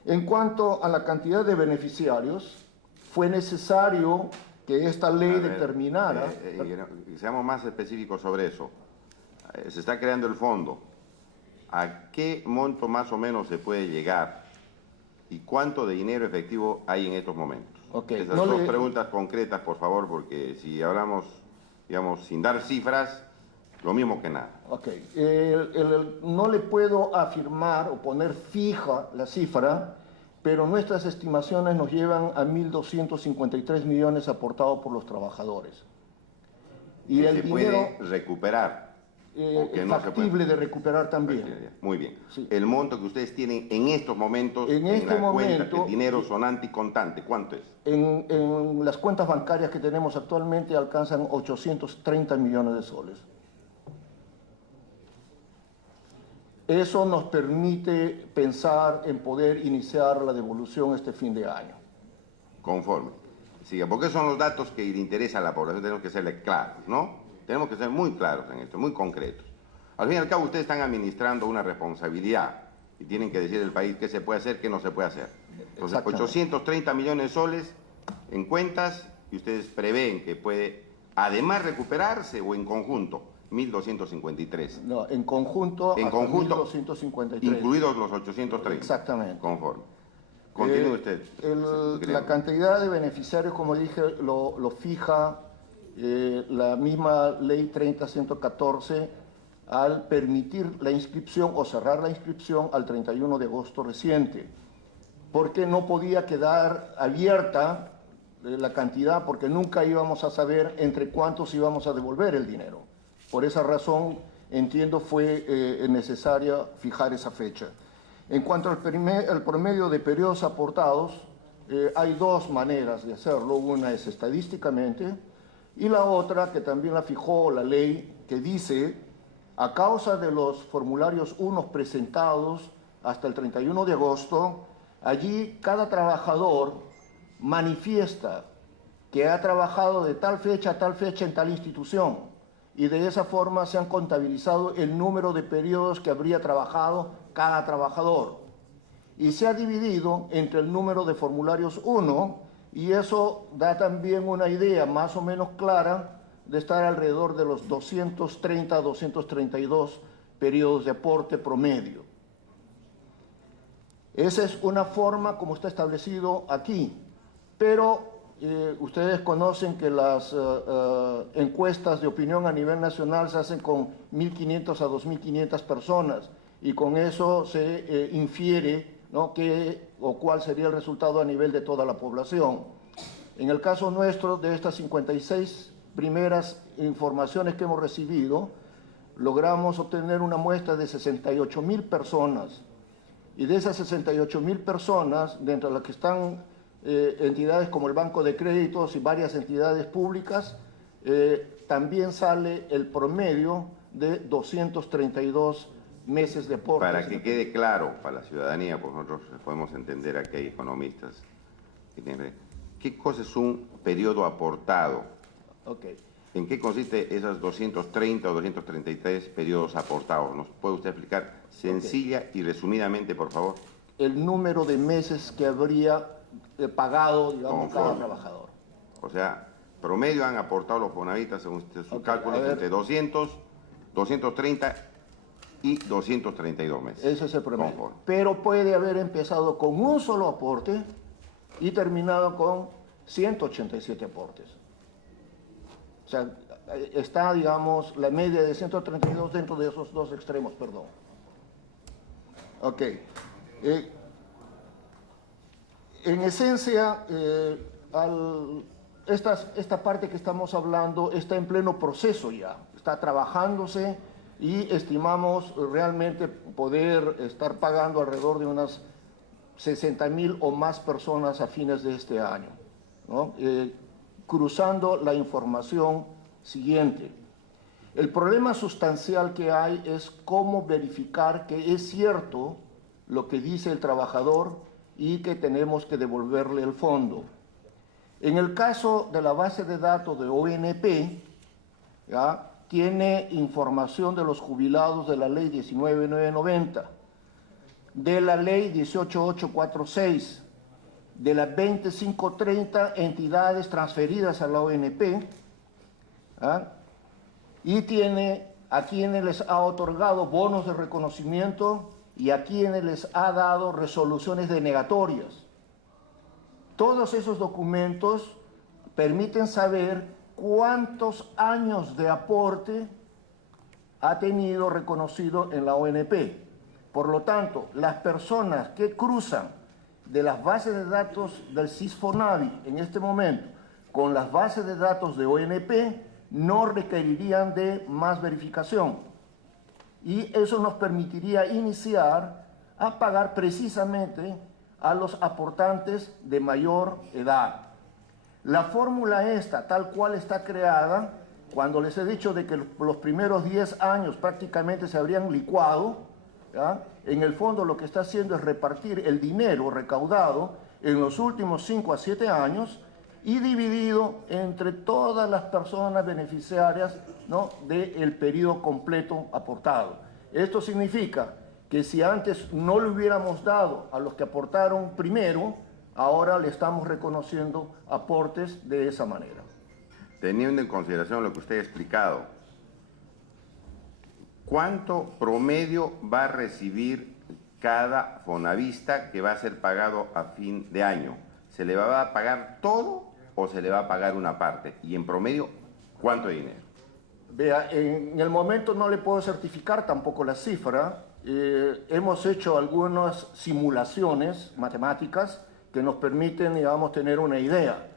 En cuanto a la cantidad de beneficiarios, fue necesario que esta ley determinara... seamos más específicos sobre eso. Se está creando el fondo. ¿A qué monto más o menos se puede llegar? ¿Y cuánto de dinero efectivo hay en estos momentos? Okay. Esas dos preguntas concretas, por favor, porque si hablamos, digamos, sin dar cifras, lo mismo que nada. Ok. No le puedo afirmar o poner fija la cifra, pero nuestras estimaciones nos llevan a 1.253 millones aportados por los trabajadores. Y que el se dinero puede recuperar. factible de recuperar también. Muy bien. Sí. El monto que ustedes tienen en estos momentos En este la momento, cuenta, el dinero sonante y contante, ¿cuánto es? En las cuentas bancarias que tenemos actualmente alcanzan 830 millones de soles. Eso nos permite pensar en poder iniciar la devolución este fin de año. Conforme. Siga, porque son los datos que le interesan a la población, tenemos que serle claros, ¿no? Tenemos que ser muy claros en esto, muy concretos. Al fin y al cabo, ustedes están administrando una responsabilidad y tienen que decir al país qué se puede hacer, qué no se puede hacer. Entonces, 830 millones de soles en cuentas y ustedes prevén que puede además recuperarse o en conjunto 1.253. No, en conjunto, en hasta conjunto 1.253. incluidos los 830. Exactamente. Conforme. Continúe usted. La cantidad de beneficiarios, como dije, lo fija la misma ley 30.114 al permitir la inscripción o cerrar la inscripción al 31 de agosto reciente, porque no podía quedar abierta la cantidad, porque nunca íbamos a saber entre cuántos íbamos a devolver el dinero. Por esa razón, entiendo, fue necesaria fijar esa fecha. En cuanto al promedio de periodos aportados, hay dos maneras de hacerlo. Una es estadísticamente y la otra, que también la fijó la ley, que dice, a causa de los formularios 1 presentados hasta el 31 de agosto, allí cada trabajador manifiesta que ha trabajado de tal fecha a tal fecha en tal institución, y de esa forma se han contabilizado el número de periodos que habría trabajado cada trabajador. Y se ha dividido entre el número de formularios 1, y eso da también una idea más o menos clara de estar alrededor de los 230 a 232 periodos de aporte promedio. Esa es una forma como está establecido aquí, pero ustedes conocen que las encuestas de opinión a nivel nacional se hacen con 1.500 a 2.500 personas, y con eso se infiere, ¿no?, qué o cuál sería el resultado a nivel de toda la población. En el caso nuestro, de estas 56 primeras informaciones que hemos recibido, logramos obtener una muestra de 68.000 personas, y de esas 68.000 personas, dentro de las que están entidades como el Banco de Créditos y varias entidades públicas, también sale el promedio de 232 meses de aporte. Para que quede claro para la ciudadanía, pues nosotros podemos entender, aquí hay economistas, ¿qué cosa es un periodo aportado? Okay. ¿En qué consiste esos 230 o 233 periodos aportados? ¿Nos puede usted explicar sencilla y resumidamente, por favor? El número de meses que habría pagado, digamos, cada trabajador. O sea, promedio han aportado los Fonavitas, según sus cálculos, entre 200, 230 y 232 meses. Ese es el promedio. Pero puede haber empezado con un solo aporte y terminado con 187 aportes. O sea, está, digamos, la media de 132 dentro de esos dos extremos, perdón. Ok. En esencia, esta parte que estamos hablando está en pleno proceso ya, está trabajándose, y estimamos realmente poder estar pagando alrededor de unas 60.000 o más personas a fines de este año, ¿no? Cruzando la información siguiente. El problema sustancial que hay es cómo verificar que es cierto lo que dice el trabajador y que tenemos que devolverle el fondo. En el caso de la base de datos de ONP, ¿ya?, tiene información de los jubilados de la ley 19.990, de la ley 18.846, de las 25.30 entidades transferidas a la ONP, ¿ah?, y tiene a quienes les ha otorgado bonos de reconocimiento y a quienes les ha dado resoluciones denegatorias. Todos esos documentos permiten saber cuántos años de aporte ha tenido reconocido en la ONP. Por lo tanto, las personas que cruzan de las bases de datos del SISFONAVI en este momento con las bases de datos de ONP no requerirían de más verificación. Y eso nos permitiría iniciar a pagar precisamente a los aportantes de mayor edad. La fórmula esta, tal cual está creada, cuando les he dicho de que los primeros 10 años prácticamente se habrían licuado, ¿ya?, en el fondo lo que está haciendo es repartir el dinero recaudado en los últimos 5 a 7 años y dividido entre todas las personas beneficiarias, ¿no?, del periodo completo aportado. Esto significa que si antes no le hubiéramos dado a los que aportaron primero, ahora le estamos reconociendo aportes de esa manera. Teniendo en consideración lo que usted ha explicado, ¿cuánto promedio va a recibir cada fonavista que va a ser pagado a fin de año? ¿Se le va a pagar todo o se le va a pagar una parte? Y en promedio, ¿cuánto dinero? Vea, en el momento no le puedo certificar tampoco la cifra. Hemos hecho algunas simulaciones matemáticas que nos permiten, digamos, tener una idea.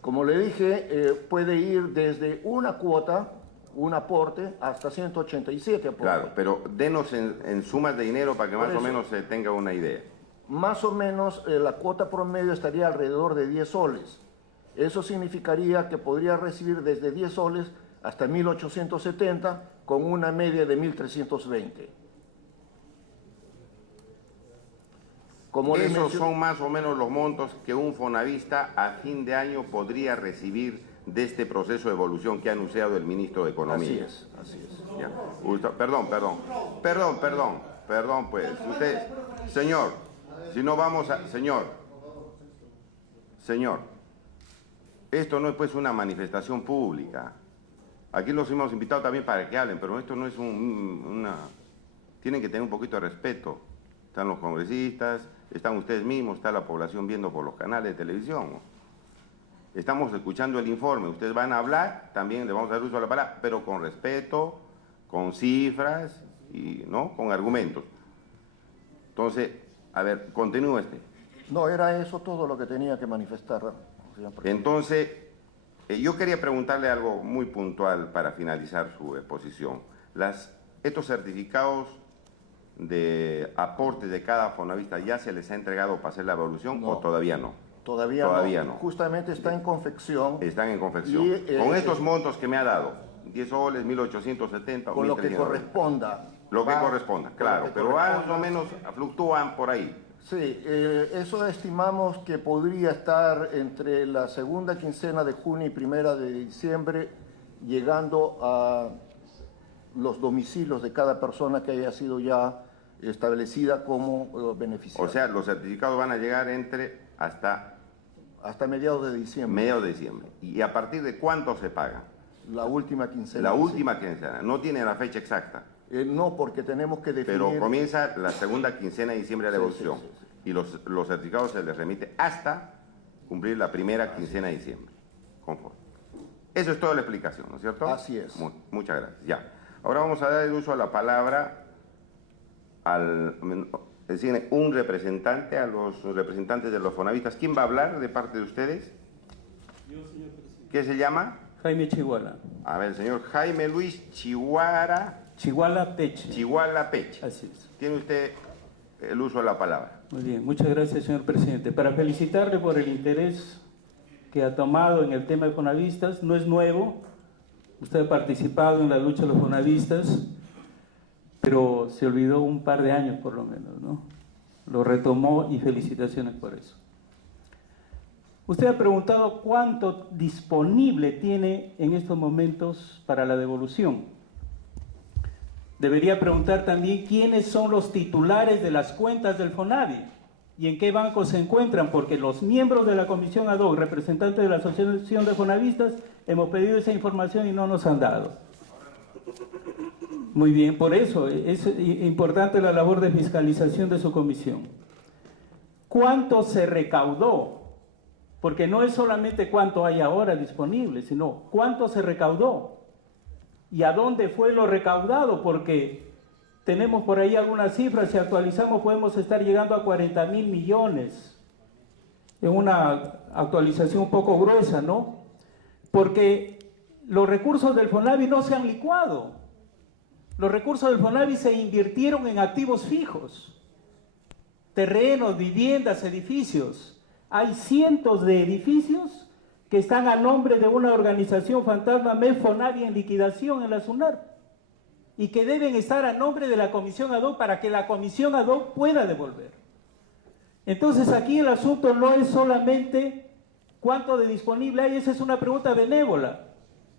Como le dije, puede ir desde una cuota, un aporte, hasta 187 aportes. Claro, pero denos en sumas de dinero para que más o menos se tenga una idea. Más o menos la cuota promedio estaría alrededor de 10 soles. Eso significaría que podría recibir desde 10 soles hasta 1.870 con una media de 1.320. Esos son más o menos los montos que un fonavista a fin de año podría recibir de este proceso de evolución que ha anunciado el ministro de Economía. Así es. Ya. Perdón, pues. Usted, señor, si no vamos a... Señor, esto no es pues una manifestación pública. Aquí los hemos invitado también para que hablen, pero esto no es una... Tienen que tener un poquito de respeto. Están los congresistas, están ustedes mismos, está la población viendo por los canales de televisión. Estamos escuchando el informe, ustedes van a hablar, también le vamos a dar uso a la palabra, pero con respeto, con cifras y ¿no?, con argumentos. Entonces, a ver, continúe este. No, era eso todo lo que tenía que manifestar. Entonces, yo quería preguntarle algo muy puntual para finalizar su exposición. Estos certificados de aportes de cada fonavista, ¿ya se les ha entregado para hacer la evaluación o todavía no? Todavía no. Justamente está en confección. Están en confección. Con estos montos que me ha dado, 10 soles, 1.870 o 1.300. Con lo que corresponda. Lo que corresponda, claro, pero más o menos fluctúan por ahí. Sí, eso estimamos que podría estar entre la segunda quincena de junio y primera de diciembre, llegando a los domicilios de cada persona que haya sido ya establecida como beneficiaria. O sea, los certificados van a llegar hasta mediados de diciembre. Mediados de diciembre. ¿Y a partir de cuánto se paga? La última quincena. La última quincena. No tiene la fecha exacta. No, porque tenemos que definir... Pero comienza la segunda quincena de diciembre de la evolución. Sí. Y los certificados se les remite hasta cumplir la primera quincena de diciembre. Conforme. Eso es toda la explicación, ¿no es cierto? Así es. Muchas gracias. Ya. Ahora vamos a dar el uso a la palabra un representante, a los representantes de los fonavistas. ¿Quién va a hablar de parte de ustedes? Yo, señor presidente. ¿Qué se llama? Jaime Chiguala. A ver, el señor Jaime Luis Chiguala Chiguala Peche. Chiguala Peche. Así es. Tiene usted el uso de la palabra. Muy bien, muchas gracias, señor presidente. Para felicitarle por el interés que ha tomado en el tema de Fonavistas, no es nuevo, usted ha participado en la lucha de los Fonavistas, pero se olvidó un par de años por lo menos, ¿no? Lo retomó y felicitaciones por eso. Usted ha preguntado cuánto disponible tiene en estos momentos para la devolución. Debería preguntar también quiénes son los titulares de las cuentas del Fonavi y en qué bancos se encuentran, porque los miembros de la comisión ad hoc, representantes de la Asociación de Fonavistas, hemos pedido esa información y no nos han dado. Muy bien, por eso es importante la labor de fiscalización de su comisión. ¿Cuánto se recaudó? Porque no es solamente cuánto hay ahora disponible, sino cuánto se recaudó y a dónde fue lo recaudado, porque tenemos por ahí algunas cifras, si actualizamos podemos estar llegando a 40.000 millones, en una actualización un poco gruesa, ¿no? Porque los recursos del Fonavi no se han licuado, los recursos del Fonavi se invirtieron en activos fijos, terrenos, viviendas, edificios. Hay cientos de edificios que están a nombre de una organización fantasma MEF Fonavi en liquidación en la SUNAT y que deben estar a nombre de la comisión ad hoc para que la comisión ad hoc pueda devolver. Entonces aquí el asunto no es solamente cuánto de disponible hay, esa es una pregunta benévola.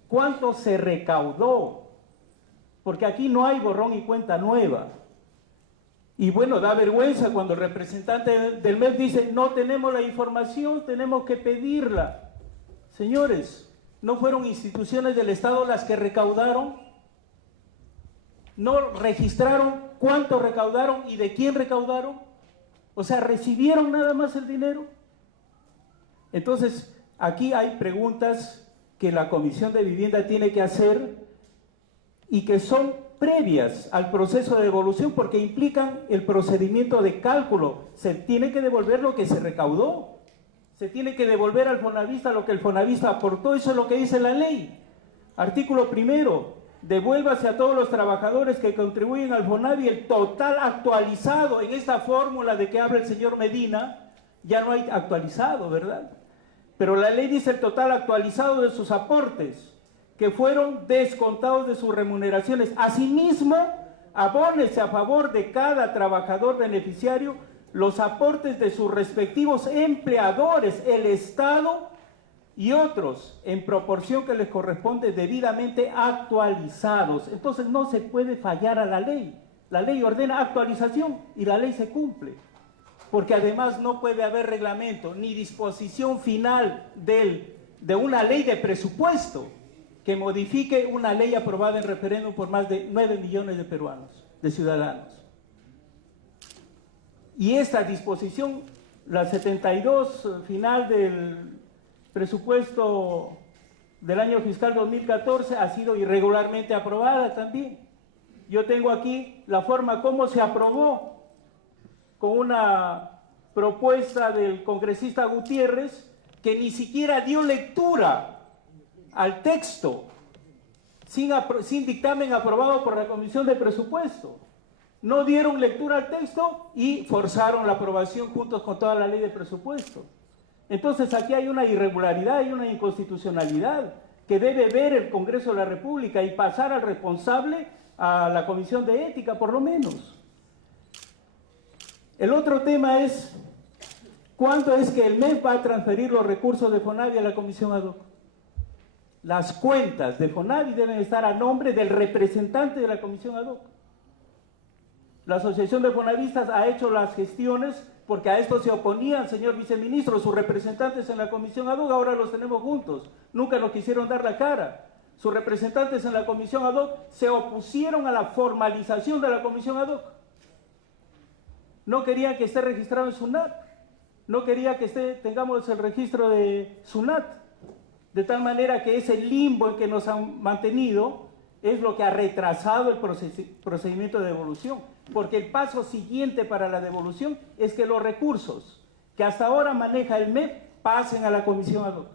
¿Cuánto se recaudó? Porque aquí no hay borrón y cuenta nueva. Y bueno, da vergüenza cuando el representante del MEF dice, no tenemos la información, tenemos que pedirla. Señores, ¿no fueron instituciones del Estado las que recaudaron? ¿No registraron cuánto recaudaron y de quién recaudaron? O sea, ¿recibieron nada más el dinero? Entonces, aquí hay preguntas que la Comisión de Vivienda tiene que hacer y que son previas al proceso de devolución porque implican el procedimiento de cálculo. Se tiene que devolver lo que se recaudó, se tiene que devolver al Fonavista lo que el Fonavista aportó, eso es lo que dice la ley. Artículo 1, devuélvase a todos los trabajadores que contribuyen al Fonavi el total actualizado. En esta fórmula de que habla el señor Medina, ya no hay actualizado, ¿verdad? Pero la ley dice el total actualizado de sus aportes, que fueron descontados de sus remuneraciones. Asimismo, abónese a favor de cada trabajador beneficiario los aportes de sus respectivos empleadores, el Estado y otros, en proporción que les corresponde, debidamente actualizados. Entonces no se puede fallar a la ley. La ley ordena actualización y la ley se cumple. Porque además no puede haber reglamento ni disposición final de una ley de presupuesto que modifique una ley aprobada en referéndum por más de 9 millones de peruanos, de ciudadanos. Y esta disposición, la 72 final del presupuesto del año fiscal 2014, ha sido irregularmente aprobada también. Yo tengo aquí la forma como se aprobó, con una propuesta del congresista Gutiérrez, que ni siquiera dio lectura al texto, sin dictamen aprobado por la Comisión de Presupuesto. No dieron lectura al texto y forzaron la aprobación juntos con toda la ley de presupuesto. Entonces aquí hay una irregularidad y una inconstitucionalidad que debe ver el Congreso de la República y pasar al responsable a la Comisión de Ética, por lo menos. El otro tema es, ¿cuánto es que el MEF va a transferir los recursos de Fonavi a la Comisión ad hoc? Las cuentas de Fonavi deben estar a nombre del representante de la Comisión ad hoc. La Asociación de Fonavistas ha hecho las gestiones porque a esto se oponían, señor viceministro, sus representantes en la Comisión ad hoc, ahora los tenemos juntos. Nunca nos quisieron dar la cara. Sus representantes en la Comisión ad hoc se opusieron a la formalización de la Comisión ad hoc. No querían que esté registrado en SUNAT. No quería que tengamos el registro de SUNAT. De tal manera que ese limbo en que nos han mantenido es lo que ha retrasado el procedimiento de devolución. Porque el paso siguiente para la devolución es que los recursos que hasta ahora maneja el MEF pasen a la Comisión ad hoc.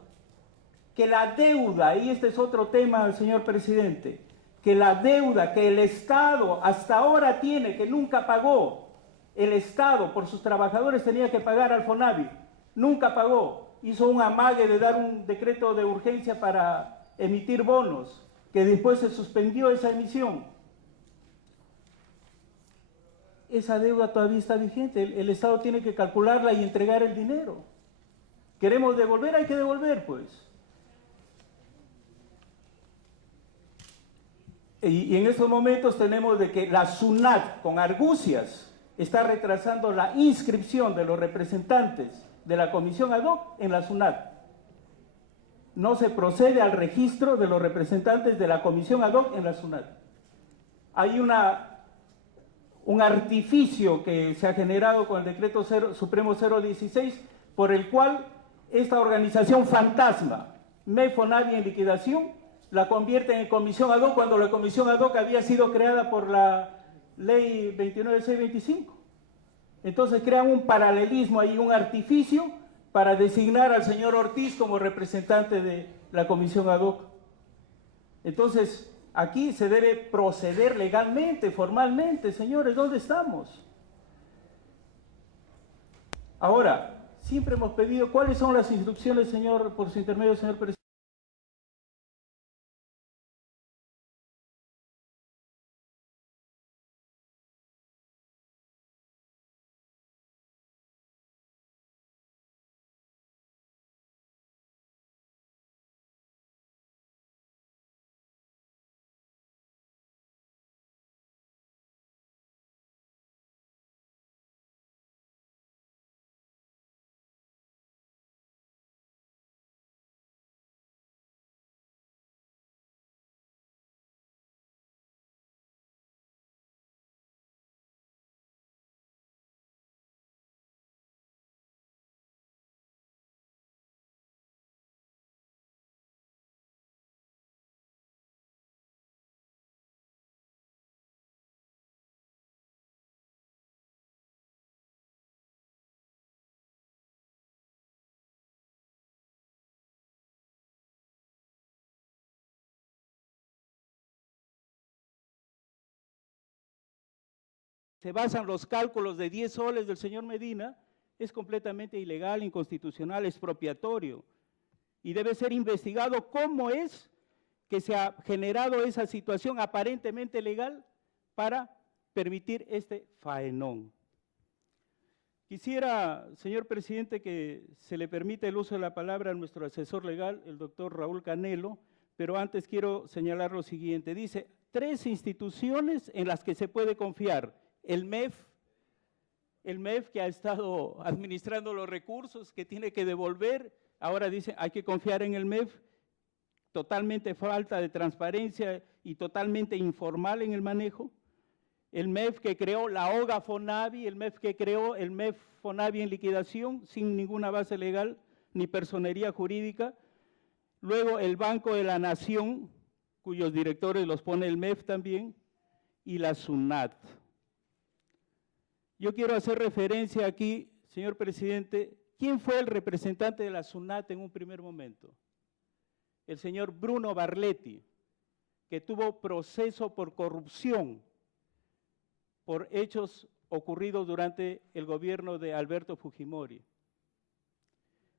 Que la deuda, y este es otro tema, señor presidente, que la deuda que el Estado hasta ahora tiene, que nunca pagó, El Estado, por sus trabajadores, tenía que pagar al FONAVI. Nunca pagó. Hizo un amague de dar un decreto de urgencia para emitir bonos, que después se suspendió esa emisión. Esa deuda todavía está vigente. El Estado tiene que calcularla y entregar el dinero. ¿Queremos devolver? Hay que devolver, pues. Y en estos momentos tenemos de que la SUNAT, con argucias, está retrasando la inscripción de los representantes de la comisión ad hoc en la SUNAT. No se procede al registro de los representantes de la comisión ad hoc en la SUNAT. Hay un artificio que se ha generado con el decreto Supremo 016, por el cual esta organización fantasma, MEF FONAVI en liquidación, la convierte en comisión ad hoc cuando la comisión ad hoc había sido creada por la ley 29625. Entonces crean un paralelismo ahí, un artificio para designar al señor Ortiz como representante de la comisión ad hoc. Entonces, aquí se debe proceder legalmente, formalmente, señores, ¿dónde estamos? Ahora, siempre hemos pedido, ¿cuáles son las instrucciones, señor, por su intermedio, señor presidente? Se basan los cálculos de 10 soles del señor Medina, es completamente ilegal, inconstitucional, expropiatorio. Y debe ser investigado cómo es que se ha generado esa situación aparentemente legal para permitir este faenón. Quisiera, señor presidente, que se le permita el uso de la palabra a nuestro asesor legal, el doctor Raúl Canelo, pero antes quiero señalar lo siguiente. Dice, 3 instituciones en las que se puede confiar. El MEF que ha estado administrando los recursos, que tiene que devolver, ahora dice hay que confiar en el MEF, totalmente falta de transparencia y totalmente informal en el manejo. El MEF que creó la OGA FONAVI, el MEF que creó el MEF FONAVI en liquidación, sin ninguna base legal ni personería jurídica. Luego el Banco de la Nación, cuyos directores los pone el MEF también, y la SUNAT. Yo quiero hacer referencia aquí, señor presidente, ¿quién fue el representante de la SUNAT en un primer momento? El señor Bruno Barletti, que tuvo proceso por corrupción, por hechos ocurridos durante el gobierno de Alberto Fujimori.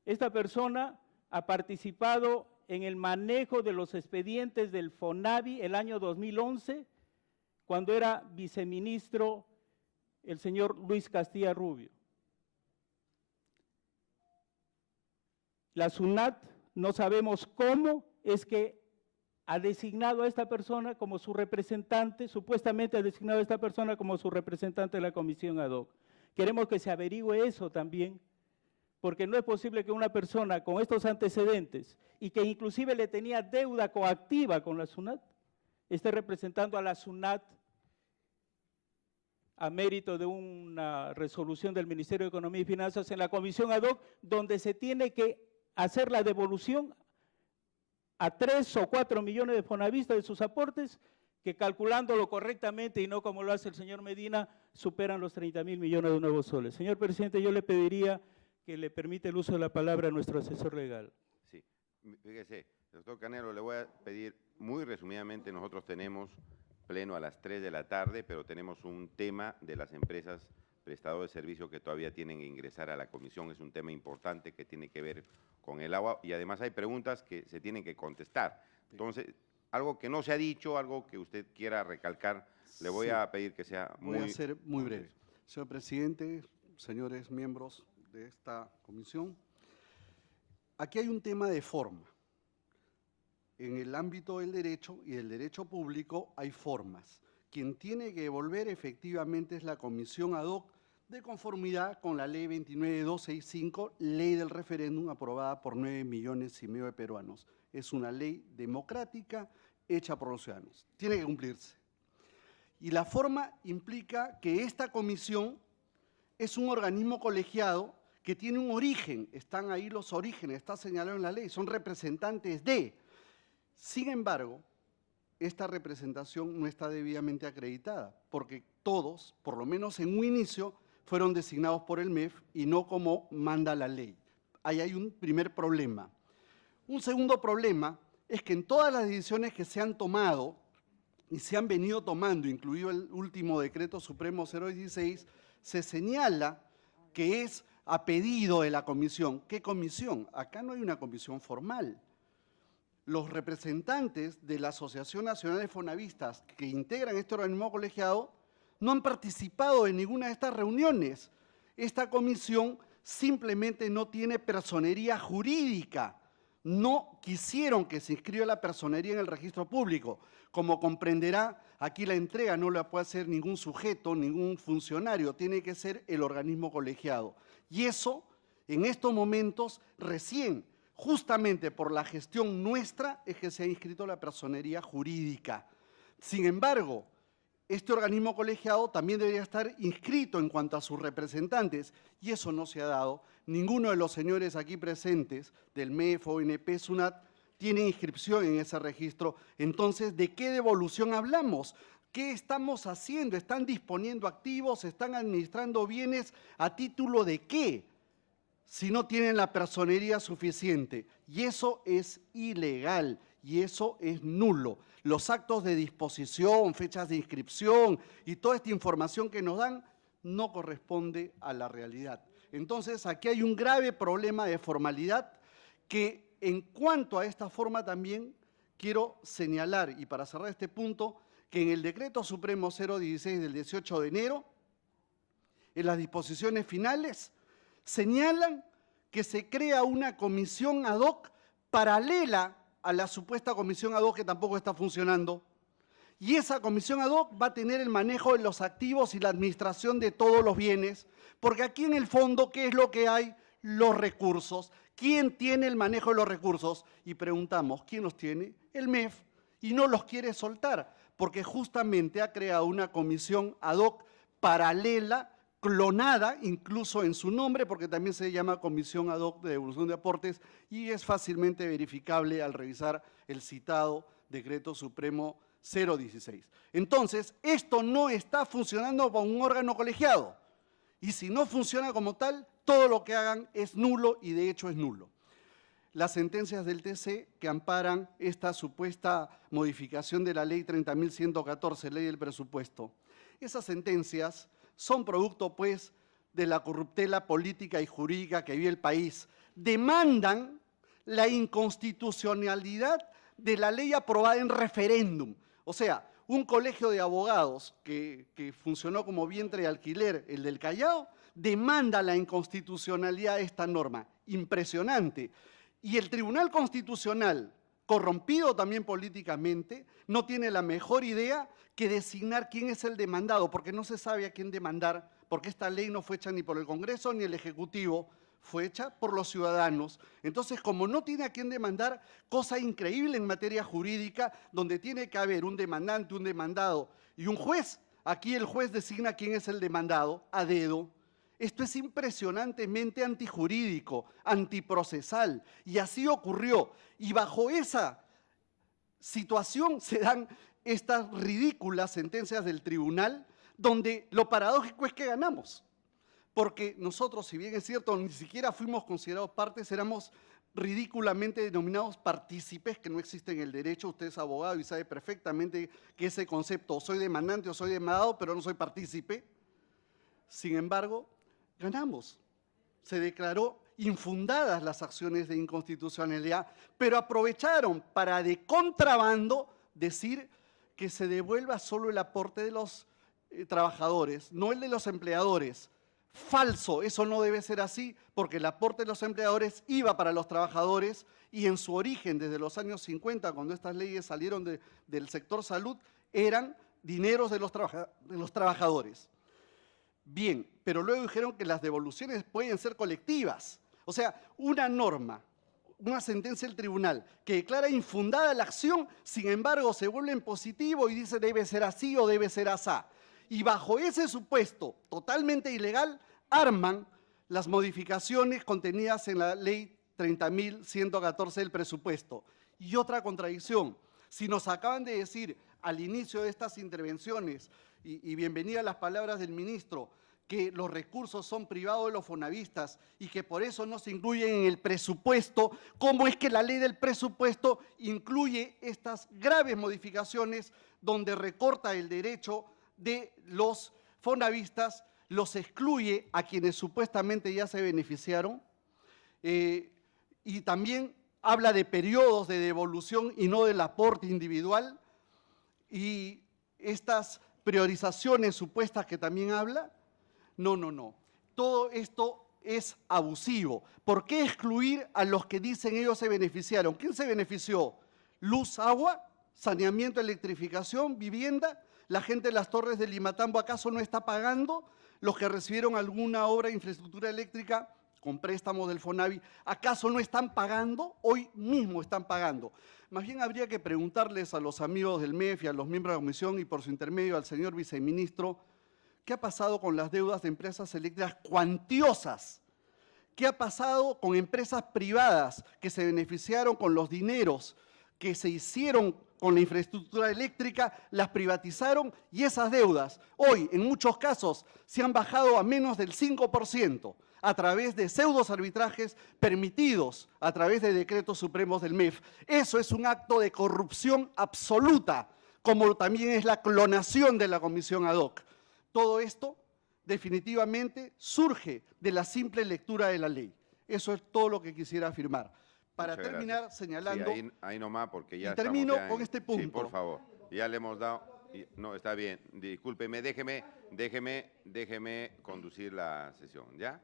Esta persona ha participado en el manejo de los expedientes del FONAVI el año 2011, cuando era viceministro el señor Luis Castilla Rubio. La SUNAT, no sabemos cómo es que ha designado a esta persona como su representante, supuestamente ha designado a esta persona como su representante de la comisión ad hoc. Queremos que se averigüe eso también, porque no es posible que una persona con estos antecedentes y que inclusive le tenía deuda coactiva con la SUNAT, esté representando a la SUNAT a mérito de una resolución del Ministerio de Economía y Finanzas en la comisión ad hoc, donde se tiene que hacer la devolución a 3 o 4 millones de fonavistas de sus aportes, que calculándolo correctamente y no como lo hace el señor Medina, superan los 30.000 millones de nuevos soles. Señor presidente, yo le pediría que le permita el uso de la palabra a nuestro asesor legal. Sí, fíjese, doctor Canelo, le voy a pedir muy resumidamente, nosotros tenemos pleno a las 3 de la tarde, pero tenemos un tema de las empresas prestadores de servicio que todavía tienen que ingresar a la comisión. Es un tema importante que tiene que ver con el agua y además hay preguntas que se tienen que contestar. Entonces, algo que no se ha dicho, algo que usted quiera recalcar, le voy a pedir que sea muy... Voy a ser muy breve. Señor presidente, señores miembros de esta comisión, aquí hay un tema de forma. En el ámbito del derecho y del derecho público hay formas. Quien tiene que devolver efectivamente es la comisión ad hoc de conformidad con la ley 29265, ley del referéndum aprobada por 9,5 millones de peruanos. Es una ley democrática hecha por los ciudadanos. Tiene que cumplirse. Y la forma implica que esta comisión es un organismo colegiado que tiene un origen, están ahí los orígenes, está señalado en la ley, son representantes de. Sin embargo, esta representación no está debidamente acreditada, porque todos, por lo menos en un inicio, fueron designados por el MEF y no como manda la ley. Ahí hay un primer problema. Un segundo problema es que en todas las decisiones que se han tomado y se han venido tomando, incluido el último decreto supremo 016, se señala que es a pedido de la comisión. ¿Qué comisión? Acá no hay una comisión formal. Los representantes de la Asociación Nacional de Fonavistas que integran este organismo colegiado no han participado en ninguna de estas reuniones. Esta comisión simplemente no tiene personería jurídica. No quisieron que se inscriba la personería en el registro público. Como comprenderá, aquí la entrega no la puede hacer ningún sujeto, ningún funcionario, tiene que ser el organismo colegiado. Y eso, en estos momentos, recién, justamente por la gestión nuestra, es que se ha inscrito la personería jurídica. Sin embargo, este organismo colegiado también debería estar inscrito en cuanto a sus representantes, y eso no se ha dado. Ninguno de los señores aquí presentes, del MEF, ONP, SUNAT, tiene inscripción en ese registro. Entonces, ¿de qué devolución hablamos? ¿Qué estamos haciendo? ¿Están disponiendo activos? ¿Están administrando bienes? ¿A título de qué? Si no tienen la personería suficiente. Y eso es ilegal. Y eso es nulo. Los actos de disposición, fechas de inscripción y toda esta información que nos dan no corresponde a la realidad. Entonces, aquí hay un grave problema de formalidad que, en cuanto a esta forma también, quiero señalar, y para cerrar este punto, que en el Decreto Supremo 016 del 18 de enero, en las disposiciones finales, señalan que se crea una comisión ad hoc paralela a la supuesta comisión ad hoc que tampoco está funcionando. Y esa comisión ad hoc va a tener el manejo de los activos y la administración de todos los bienes, porque aquí en el fondo, ¿qué es lo que hay? Los recursos. ¿Quién tiene el manejo de los recursos? Y preguntamos, ¿quién los tiene? El MEF, y no los quiere soltar, porque justamente ha creado una comisión ad hoc paralela, clonada incluso en su nombre, porque también se llama Comisión Ad hoc de Devolución de Aportes y es fácilmente verificable al revisar el citado Decreto Supremo 016. Entonces, esto no está funcionando como un órgano colegiado y si no funciona como tal, todo lo que hagan es nulo y de hecho es nulo. Las sentencias del TC que amparan esta supuesta modificación de la Ley 30.114, Ley del Presupuesto, esas sentencias son producto, pues, de la corruptela política y jurídica que vive el país. Demandan la inconstitucionalidad de la ley aprobada en referéndum. O sea, un colegio de abogados que funcionó como vientre de alquiler, el del Callao, demanda la inconstitucionalidad de esta norma. Impresionante. Y el Tribunal Constitucional, corrompido también políticamente, no tiene la mejor idea que designar quién es el demandado, porque no se sabe a quién demandar, porque esta ley no fue hecha ni por el Congreso ni el Ejecutivo, fue hecha por los ciudadanos. Entonces, como no tiene a quién demandar, cosa increíble en materia jurídica, donde tiene que haber un demandante, un demandado y un juez, aquí el juez designa quién es el demandado a dedo. Esto es impresionantemente antijurídico, antiprocesal, y así ocurrió. Y bajo esa situación se dan estas ridículas sentencias del tribunal, donde lo paradójico es que ganamos. Porque nosotros, si bien es cierto, ni siquiera fuimos considerados partes, éramos ridículamente denominados partícipes, que no existe en el derecho. Usted es abogado y sabe perfectamente que ese concepto, o soy demandante o soy demandado, pero no soy partícipe. Sin embargo, ganamos. Se declaró infundadas las acciones de inconstitucionalidad, pero aprovecharon para de contrabando decir que se devuelva solo el aporte de los trabajadores, no el de los empleadores. Falso, eso no debe ser así, porque el aporte de los empleadores iba para los trabajadores y en su origen, desde los años 50, cuando estas leyes salieron del sector salud, eran dineros de los trabajadores. Bien, pero luego dijeron que las devoluciones pueden ser colectivas. O sea, una norma, una sentencia del tribunal que declara infundada la acción, sin embargo se vuelve en positivo y dice debe ser así o debe ser asá. Y bajo ese supuesto totalmente ilegal, arman las modificaciones contenidas en la ley 30.114 del presupuesto. Y otra contradicción, si nos acaban de decir al inicio de estas intervenciones, y bienvenidas las palabras del ministro, que los recursos son privados de los fonavistas y que por eso no se incluyen en el presupuesto, ¿cómo es que la ley del presupuesto incluye estas graves modificaciones donde recorta el derecho de los fonavistas, los excluye a quienes supuestamente ya se beneficiaron? Y también habla de periodos de devolución y no del aporte individual, y estas priorizaciones supuestas que también habla. No. Todo esto es abusivo. ¿Por qué excluir a los que dicen ellos se beneficiaron? ¿Quién se benefició? ¿Luz, agua, saneamiento, electrificación, vivienda? ¿La gente de las torres de Limatambo acaso no está pagando? ¿Los que recibieron alguna obra de infraestructura eléctrica con préstamos del Fonavi, acaso no están pagando? Hoy mismo están pagando. Más bien habría que preguntarles a los amigos del MEF y a los miembros de la comisión y por su intermedio al señor viceministro, ¿qué ha pasado con las deudas de empresas eléctricas cuantiosas? ¿Qué ha pasado con empresas privadas que se beneficiaron con los dineros que se hicieron con la infraestructura eléctrica, las privatizaron y esas deudas hoy en muchos casos se han bajado a menos del 5% a través de pseudos arbitrajes permitidos a través de decretos supremos del MEF? Eso es un acto de corrupción absoluta, como también es la clonación de la comisión ad hoc. Todo esto definitivamente surge de la simple lectura de la ley. Eso es todo lo que quisiera afirmar. Para Muchas terminar, gracias. señalando... Sí, ahí nomás, porque ya y termino estamos ya con este punto. Sí, por favor. Ya le hemos dado... No, está bien. Discúlpeme, déjeme conducir la sesión, ¿ya?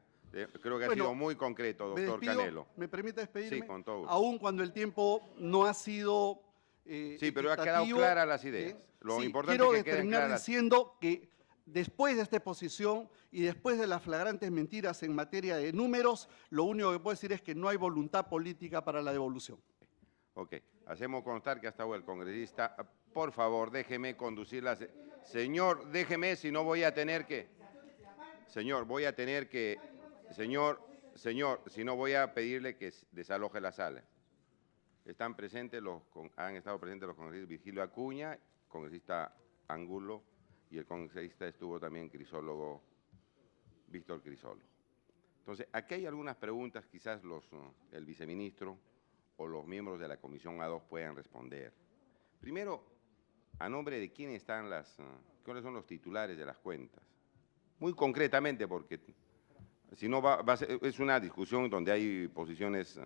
Creo que ha sido muy concreto, doctor Canelo. ¿Me permite despedirme? Sí, con todo gusto. Aún cuando el tiempo no ha sido sí, pero ha quedado claras las ideas. Lo importante quiero es que queden terminar claras. diciendo que después de esta exposición y después de las flagrantes mentiras en materia de números, lo único que puedo decir es que no hay voluntad política para la devolución. Ok, hacemos constar que ha estado el congresista. Por favor, déjeme conducir la... Señor, déjeme, si no voy a tener que... Señor, voy a tener que... Señor, si no voy a pedirle que desaloje la sala. Han estado presentes los congresistas Virgilio Acuña, congresista Angulo, y el congresista estuvo también Crisólogo, Víctor Crisólogo. Entonces, aquí hay algunas preguntas, quizás el viceministro o los miembros de la comisión ad hoc puedan responder. Primero, ¿a nombre de quién están cuáles son los titulares de las cuentas? Muy concretamente, porque si no es una discusión donde hay posiciones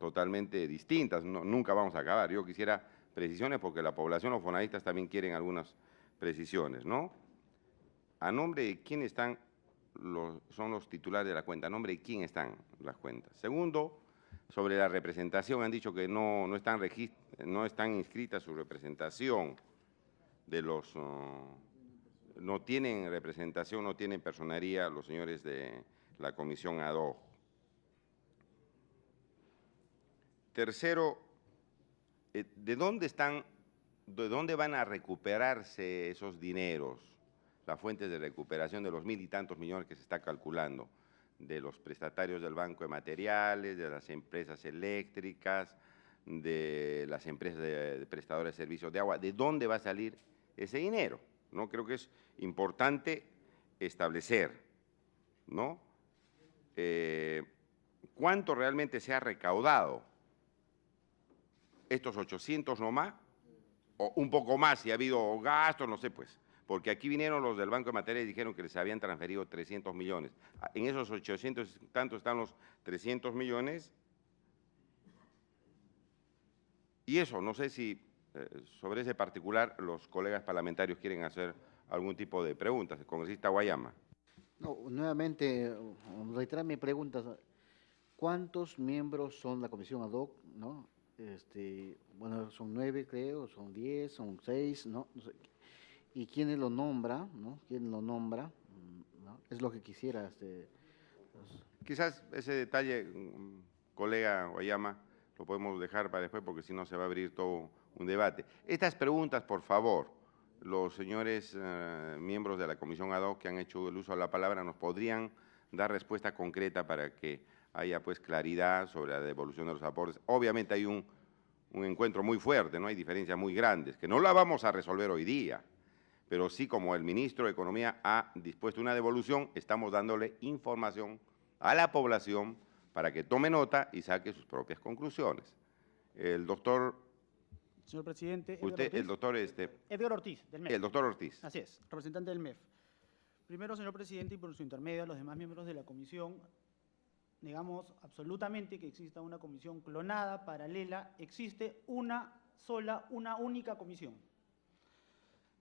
totalmente distintas, nunca vamos a acabar. Yo quisiera precisiones porque la población, los fonadistas también quieren algunas precisiones, ¿no? ¿A nombre de quién son los titulares de la cuenta? ¿A nombre de quién están las cuentas? Segundo, sobre la representación, han dicho que no están inscritas su representación de los... no tienen representación, no tienen personería los señores de la comisión ad hoc. Tercero, ¿de dónde van a recuperarse esos dineros, las fuentes de recuperación de los 1.000 y tantos millones que se está calculando, de los prestatarios del Banco de Materiales, de las empresas eléctricas, de las empresas de prestadores de servicios de agua? ¿De dónde va a salir ese dinero? ¿No? Creo que es importante establecer, ¿no? ¿Cuánto realmente se ha recaudado? ¿Estos 800 nomás? ¿O un poco más si ha habido gastos? No sé, pues. porque aquí vinieron los del Banco de Materia y dijeron que les habían transferido 300 millones. En esos 800 y tanto están los 300 millones. Y eso, no sé si sobre ese particular los colegas parlamentarios quieren hacer algún tipo de preguntas. El congresista Guayama. No, nuevamente, reiterar mi pregunta. ¿Cuántos miembros son la comisión ad hoc, no? Bueno, son 9, creo, son 10, son 6, ¿no? No sé. ¿Y quién lo nombra, no? ¿Quién lo nombra? ¿No? Es lo que quisiera. Quizás ese detalle, colega Guayama, lo podemos dejar para después porque si no se va a abrir todo un debate. Estas preguntas, por favor, los señores miembros de la comisión ad hoc que han hecho el uso de la palabra nos podrían dar respuesta concreta para que haya pues claridad sobre la devolución de los aportes. Obviamente hay un encuentro muy fuerte, no hay diferencias muy grandes, que no la vamos a resolver hoy día, pero sí como el ministro de Economía ha dispuesto una devolución, estamos dándole información a la población para que tome nota y saque sus propias conclusiones. El doctor... Señor presidente, el doctor Edgar Ortiz, del MEF. El doctor Ortiz. Así es, representante del MEF. Primero, señor presidente, y por su intermedio a los demás miembros de la comisión, negamos absolutamente que exista una comisión clonada, paralela. Existe una única comisión.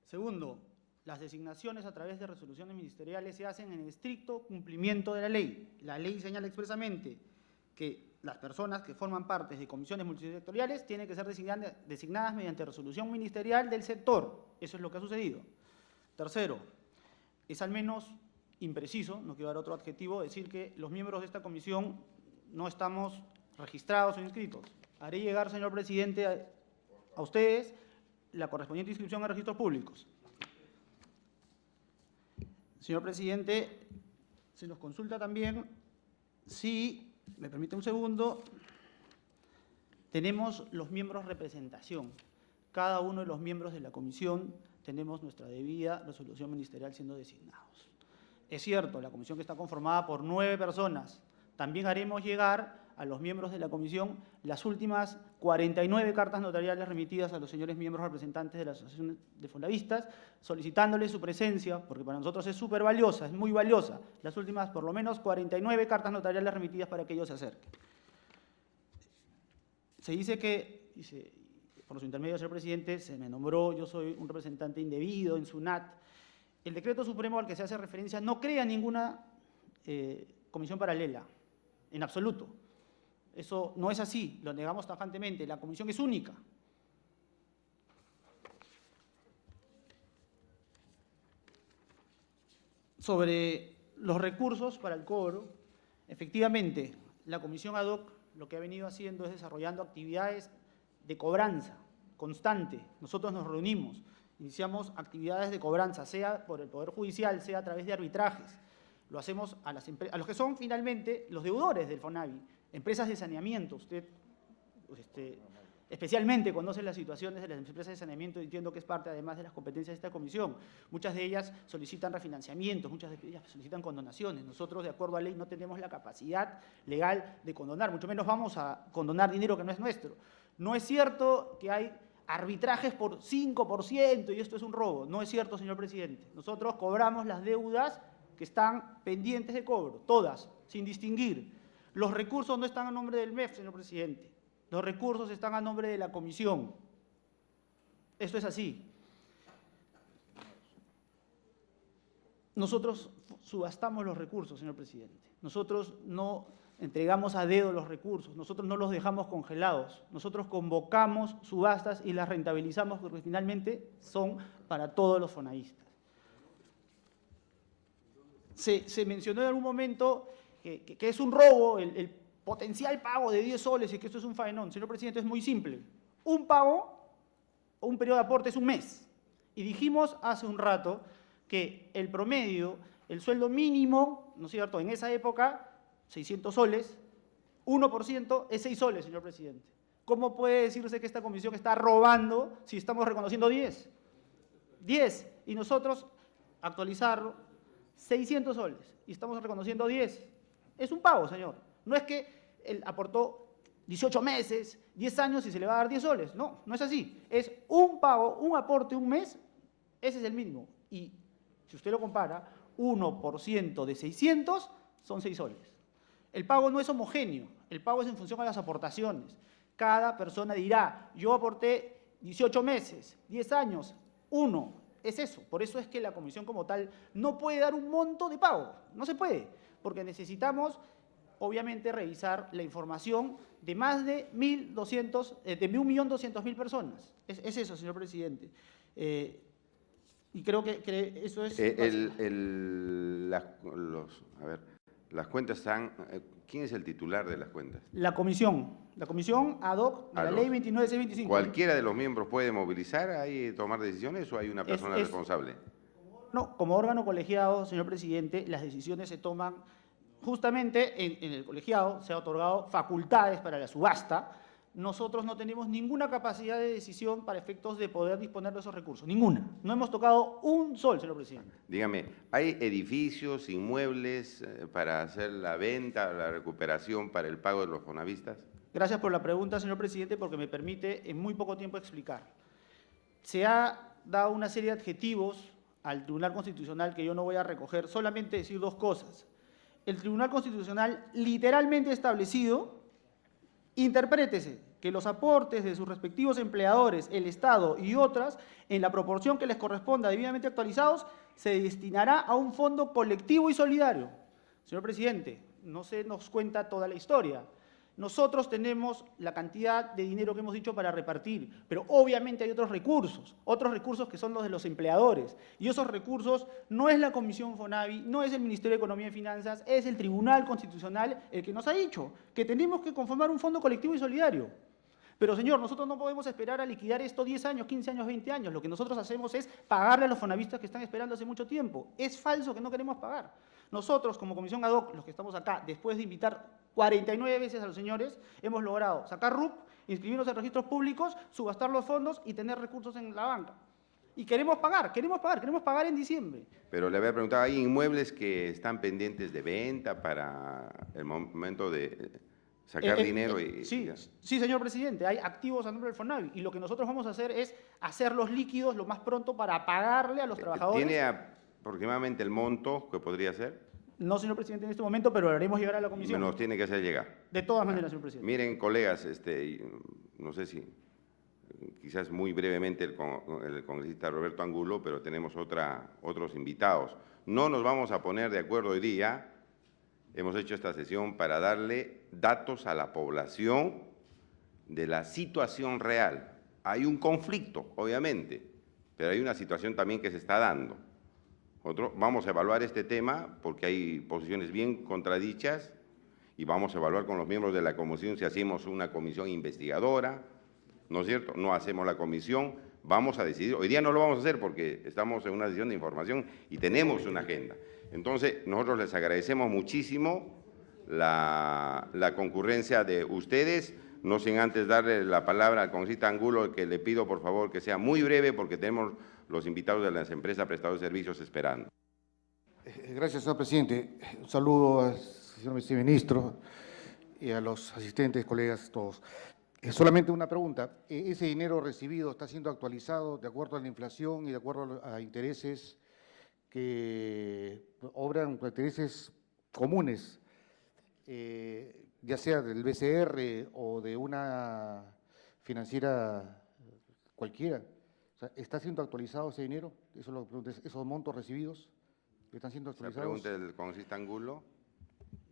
Segundo, las designaciones a través de resoluciones ministeriales se hacen en estricto cumplimiento de la ley. La ley señala expresamente que las personas que forman parte de comisiones multisectoriales tienen que ser designadas mediante resolución ministerial del sector. Eso es lo que ha sucedido. Tercero, es al menos impreciso, no quiero dar otro adjetivo, decir que los miembros de esta comisión no estamos registrados o inscritos. Haré llegar, señor presidente, a ustedes la correspondiente inscripción en registros públicos. Señor presidente, se nos consulta también si, me permite un segundo, tenemos los miembros representación. Cada uno de los miembros de la comisión tenemos nuestra debida resolución ministerial siendo designados. Es cierto, la comisión que está conformada por 9 personas. También haremos llegar a los miembros de la comisión las últimas 49 cartas notariales remitidas a los señores miembros representantes de la Asociación de Fonavistas, solicitándoles su presencia, porque para nosotros es súper valiosa, es muy valiosa, las últimas por lo menos 49 cartas notariales remitidas para que ellos se acerquen. Se dice que, por su intermedio, señor presidente, se me nombró, yo soy un representante indebido en SUNAT. El decreto supremo al que se hace referencia no crea ninguna comisión paralela, en absoluto. Eso no es así, lo negamos tajantemente, la comisión es única. Sobre los recursos para el cobro, efectivamente, la comisión ad hoc lo que ha venido haciendo es desarrollando actividades de cobranza constante. Nosotros nos reunimos, iniciamos actividades de cobranza, sea por el Poder Judicial, sea a través de arbitrajes. Lo hacemos a los que son finalmente los deudores del FONAVI, empresas de saneamiento. Usted especialmente conoce las situaciones de las empresas de saneamiento, entiendo que es parte además de las competencias de esta comisión. Muchas de ellas solicitan refinanciamientos, muchas de ellas solicitan condonaciones. Nosotros, de acuerdo a ley, no tenemos la capacidad legal de condonar, mucho menos vamos a condonar dinero que no es nuestro. No es cierto que hay arbitrajes por 5% y esto es un robo. No es cierto, señor presidente. Nosotros cobramos las deudas que están pendientes de cobro, todas, sin distinguir. Los recursos no están a nombre del MEF, señor presidente. Los recursos están a nombre de la comisión. Esto es así. Nosotros subastamos los recursos, señor presidente. Nosotros no entregamos a dedo los recursos, nosotros no los dejamos congelados. Nosotros convocamos subastas y las rentabilizamos porque finalmente son para todos los fonaístas. Se mencionó en algún momento que es un robo el potencial pago de 10 soles y que esto es un faenón. Señor presidente, es muy simple. Un pago o un periodo de aporte es un mes. Y dijimos hace un rato que el promedio, el sueldo mínimo, ¿no es cierto?, en esa época, 600 soles, 1% es 6 soles, señor presidente. ¿Cómo puede decirse que esta comisión está robando si estamos reconociendo 10? 10. Y nosotros actualizarlo, 600 soles. Y estamos reconociendo 10. Es un pago, señor. No es que él aportó 18 meses, 10 años y se le va a dar 10 soles. No, no es así. Es un pago, un aporte, un mes, ese es el mínimo. Y si usted lo compara, 1% de 600 son 6 soles. El pago no es homogéneo, el pago es en función a las aportaciones. Cada persona dirá, yo aporté 18 meses, 10 años, 1, es eso. Por eso es que la comisión como tal no puede dar un monto de pago, no se puede, porque necesitamos, obviamente, revisar la información de más de 1.200.000 personas. Es eso, señor presidente. Y creo que eso es... Las cuentas están... ¿Quién es el titular de las cuentas? La comisión ad hoc de la ley 29.625. ¿Cualquiera de los miembros puede movilizar ahí, tomar decisiones o hay una persona responsable? No, como órgano colegiado, señor presidente, las decisiones se toman justamente en el colegiado, se ha otorgado facultades para la subasta. Nosotros no tenemos ninguna capacidad de decisión para efectos de poder disponer de esos recursos, ninguna. No hemos tocado un sol, señor presidente. Dígame, ¿hay edificios, inmuebles para hacer la venta, la recuperación para el pago de los fonavistas? Gracias por la pregunta, señor presidente, porque me permite en muy poco tiempo explicar. Se ha dado una serie de adjetivos al Tribunal Constitucional que yo no voy a recoger, solamente decir dos cosas. El Tribunal Constitucional literalmente ha establecido, interprétese, que los aportes de sus respectivos empleadores, el Estado y otras, en la proporción que les corresponda debidamente actualizados, se destinará a un fondo colectivo y solidario. Señor presidente, no se nos cuenta toda la historia. Nosotros tenemos la cantidad de dinero que hemos dicho para repartir, pero obviamente hay otros recursos que son los de los empleadores. Y esos recursos no es la Comisión FONAVI, no es el Ministerio de Economía y Finanzas, es el Tribunal Constitucional el que nos ha dicho que tenemos que conformar un fondo colectivo y solidario. Pero, señor, nosotros no podemos esperar a liquidar esto 10 años, 15 años, 20 años. Lo que nosotros hacemos es pagarle a los fonavistas que están esperando hace mucho tiempo. Es falso que no queremos pagar. Nosotros, como comisión ad hoc, los que estamos acá, después de invitar 49 veces a los señores, hemos logrado sacar RUP, inscribirnos en registros públicos, subastar los fondos y tener recursos en la banca. Y queremos pagar en diciembre. Pero le había preguntado, ¿hay inmuebles que están pendientes de venta para el momento de sacar dinero? Sí, señor presidente, hay activos a nombre del FONAVI y lo que nosotros vamos a hacer es hacerlos líquidos lo más pronto para pagarle a los trabajadores. ¿Tiene aproximadamente el monto que podría ser? No, señor presidente, en este momento, pero lo haremos llegar a la comisión. Nos tiene que hacer llegar. De todas maneras, señor presidente. Miren, colegas, no sé si, quizás muy brevemente el congresista Roberto Angulo, pero tenemos otros invitados. No nos vamos a poner de acuerdo hoy día. Hemos hecho esta sesión para darle datos a la población de la situación real. Hay un conflicto, obviamente, pero hay una situación también que se está dando. Vamos a evaluar este tema porque hay posiciones bien contradichas y vamos a evaluar con los miembros de la comisión si hacemos una comisión investigadora, ¿no es cierto? No hacemos la comisión, vamos a decidir. Hoy día no lo vamos a hacer porque estamos en una sesión de información y tenemos una agenda. Entonces, nosotros les agradecemos muchísimo la concurrencia de ustedes, no sin antes darle la palabra al congresista Angulo, que le pido por favor que sea muy breve porque tenemos los invitados de las empresas prestadoras de servicios esperando. Gracias, señor presidente. Un saludo al señor viceministro y a los asistentes, colegas, todos. Solamente una pregunta. ¿Ese dinero recibido está siendo actualizado de acuerdo a la inflación y de acuerdo a intereses que obran, intereses comunes, ya sea del BCR o de una financiera cualquiera? O sea, ¿está siendo actualizado ese dinero? Eso lo pregunto, ¿esos montos recibidos están siendo actualizados? La pregunta del congresista Angulo.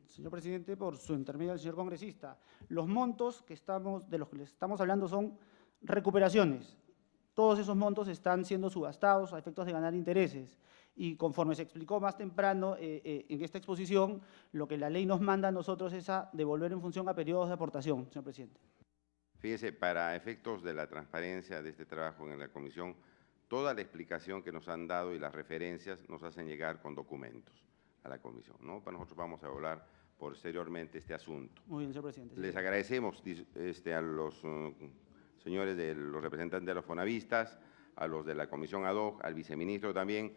Señor presidente, por su intermedio al señor congresista, los montos de los que les estamos hablando son recuperaciones. Todos esos montos están siendo subastados a efectos de ganar intereses. Y conforme se explicó más temprano en esta exposición, lo que la ley nos manda a nosotros es a devolver en función a periodos de aportación, señor presidente. Fíjese, para efectos de la transparencia de este trabajo en la comisión, toda la explicación que nos han dado y las referencias nos hacen llegar con documentos a la comisión, ¿no? Para nosotros vamos a hablar posteriormente este asunto. Muy bien, señor presidente. Les agradecemos a los señores, los representantes de los fonavistas, a los de la comisión ad hoc, al viceministro también.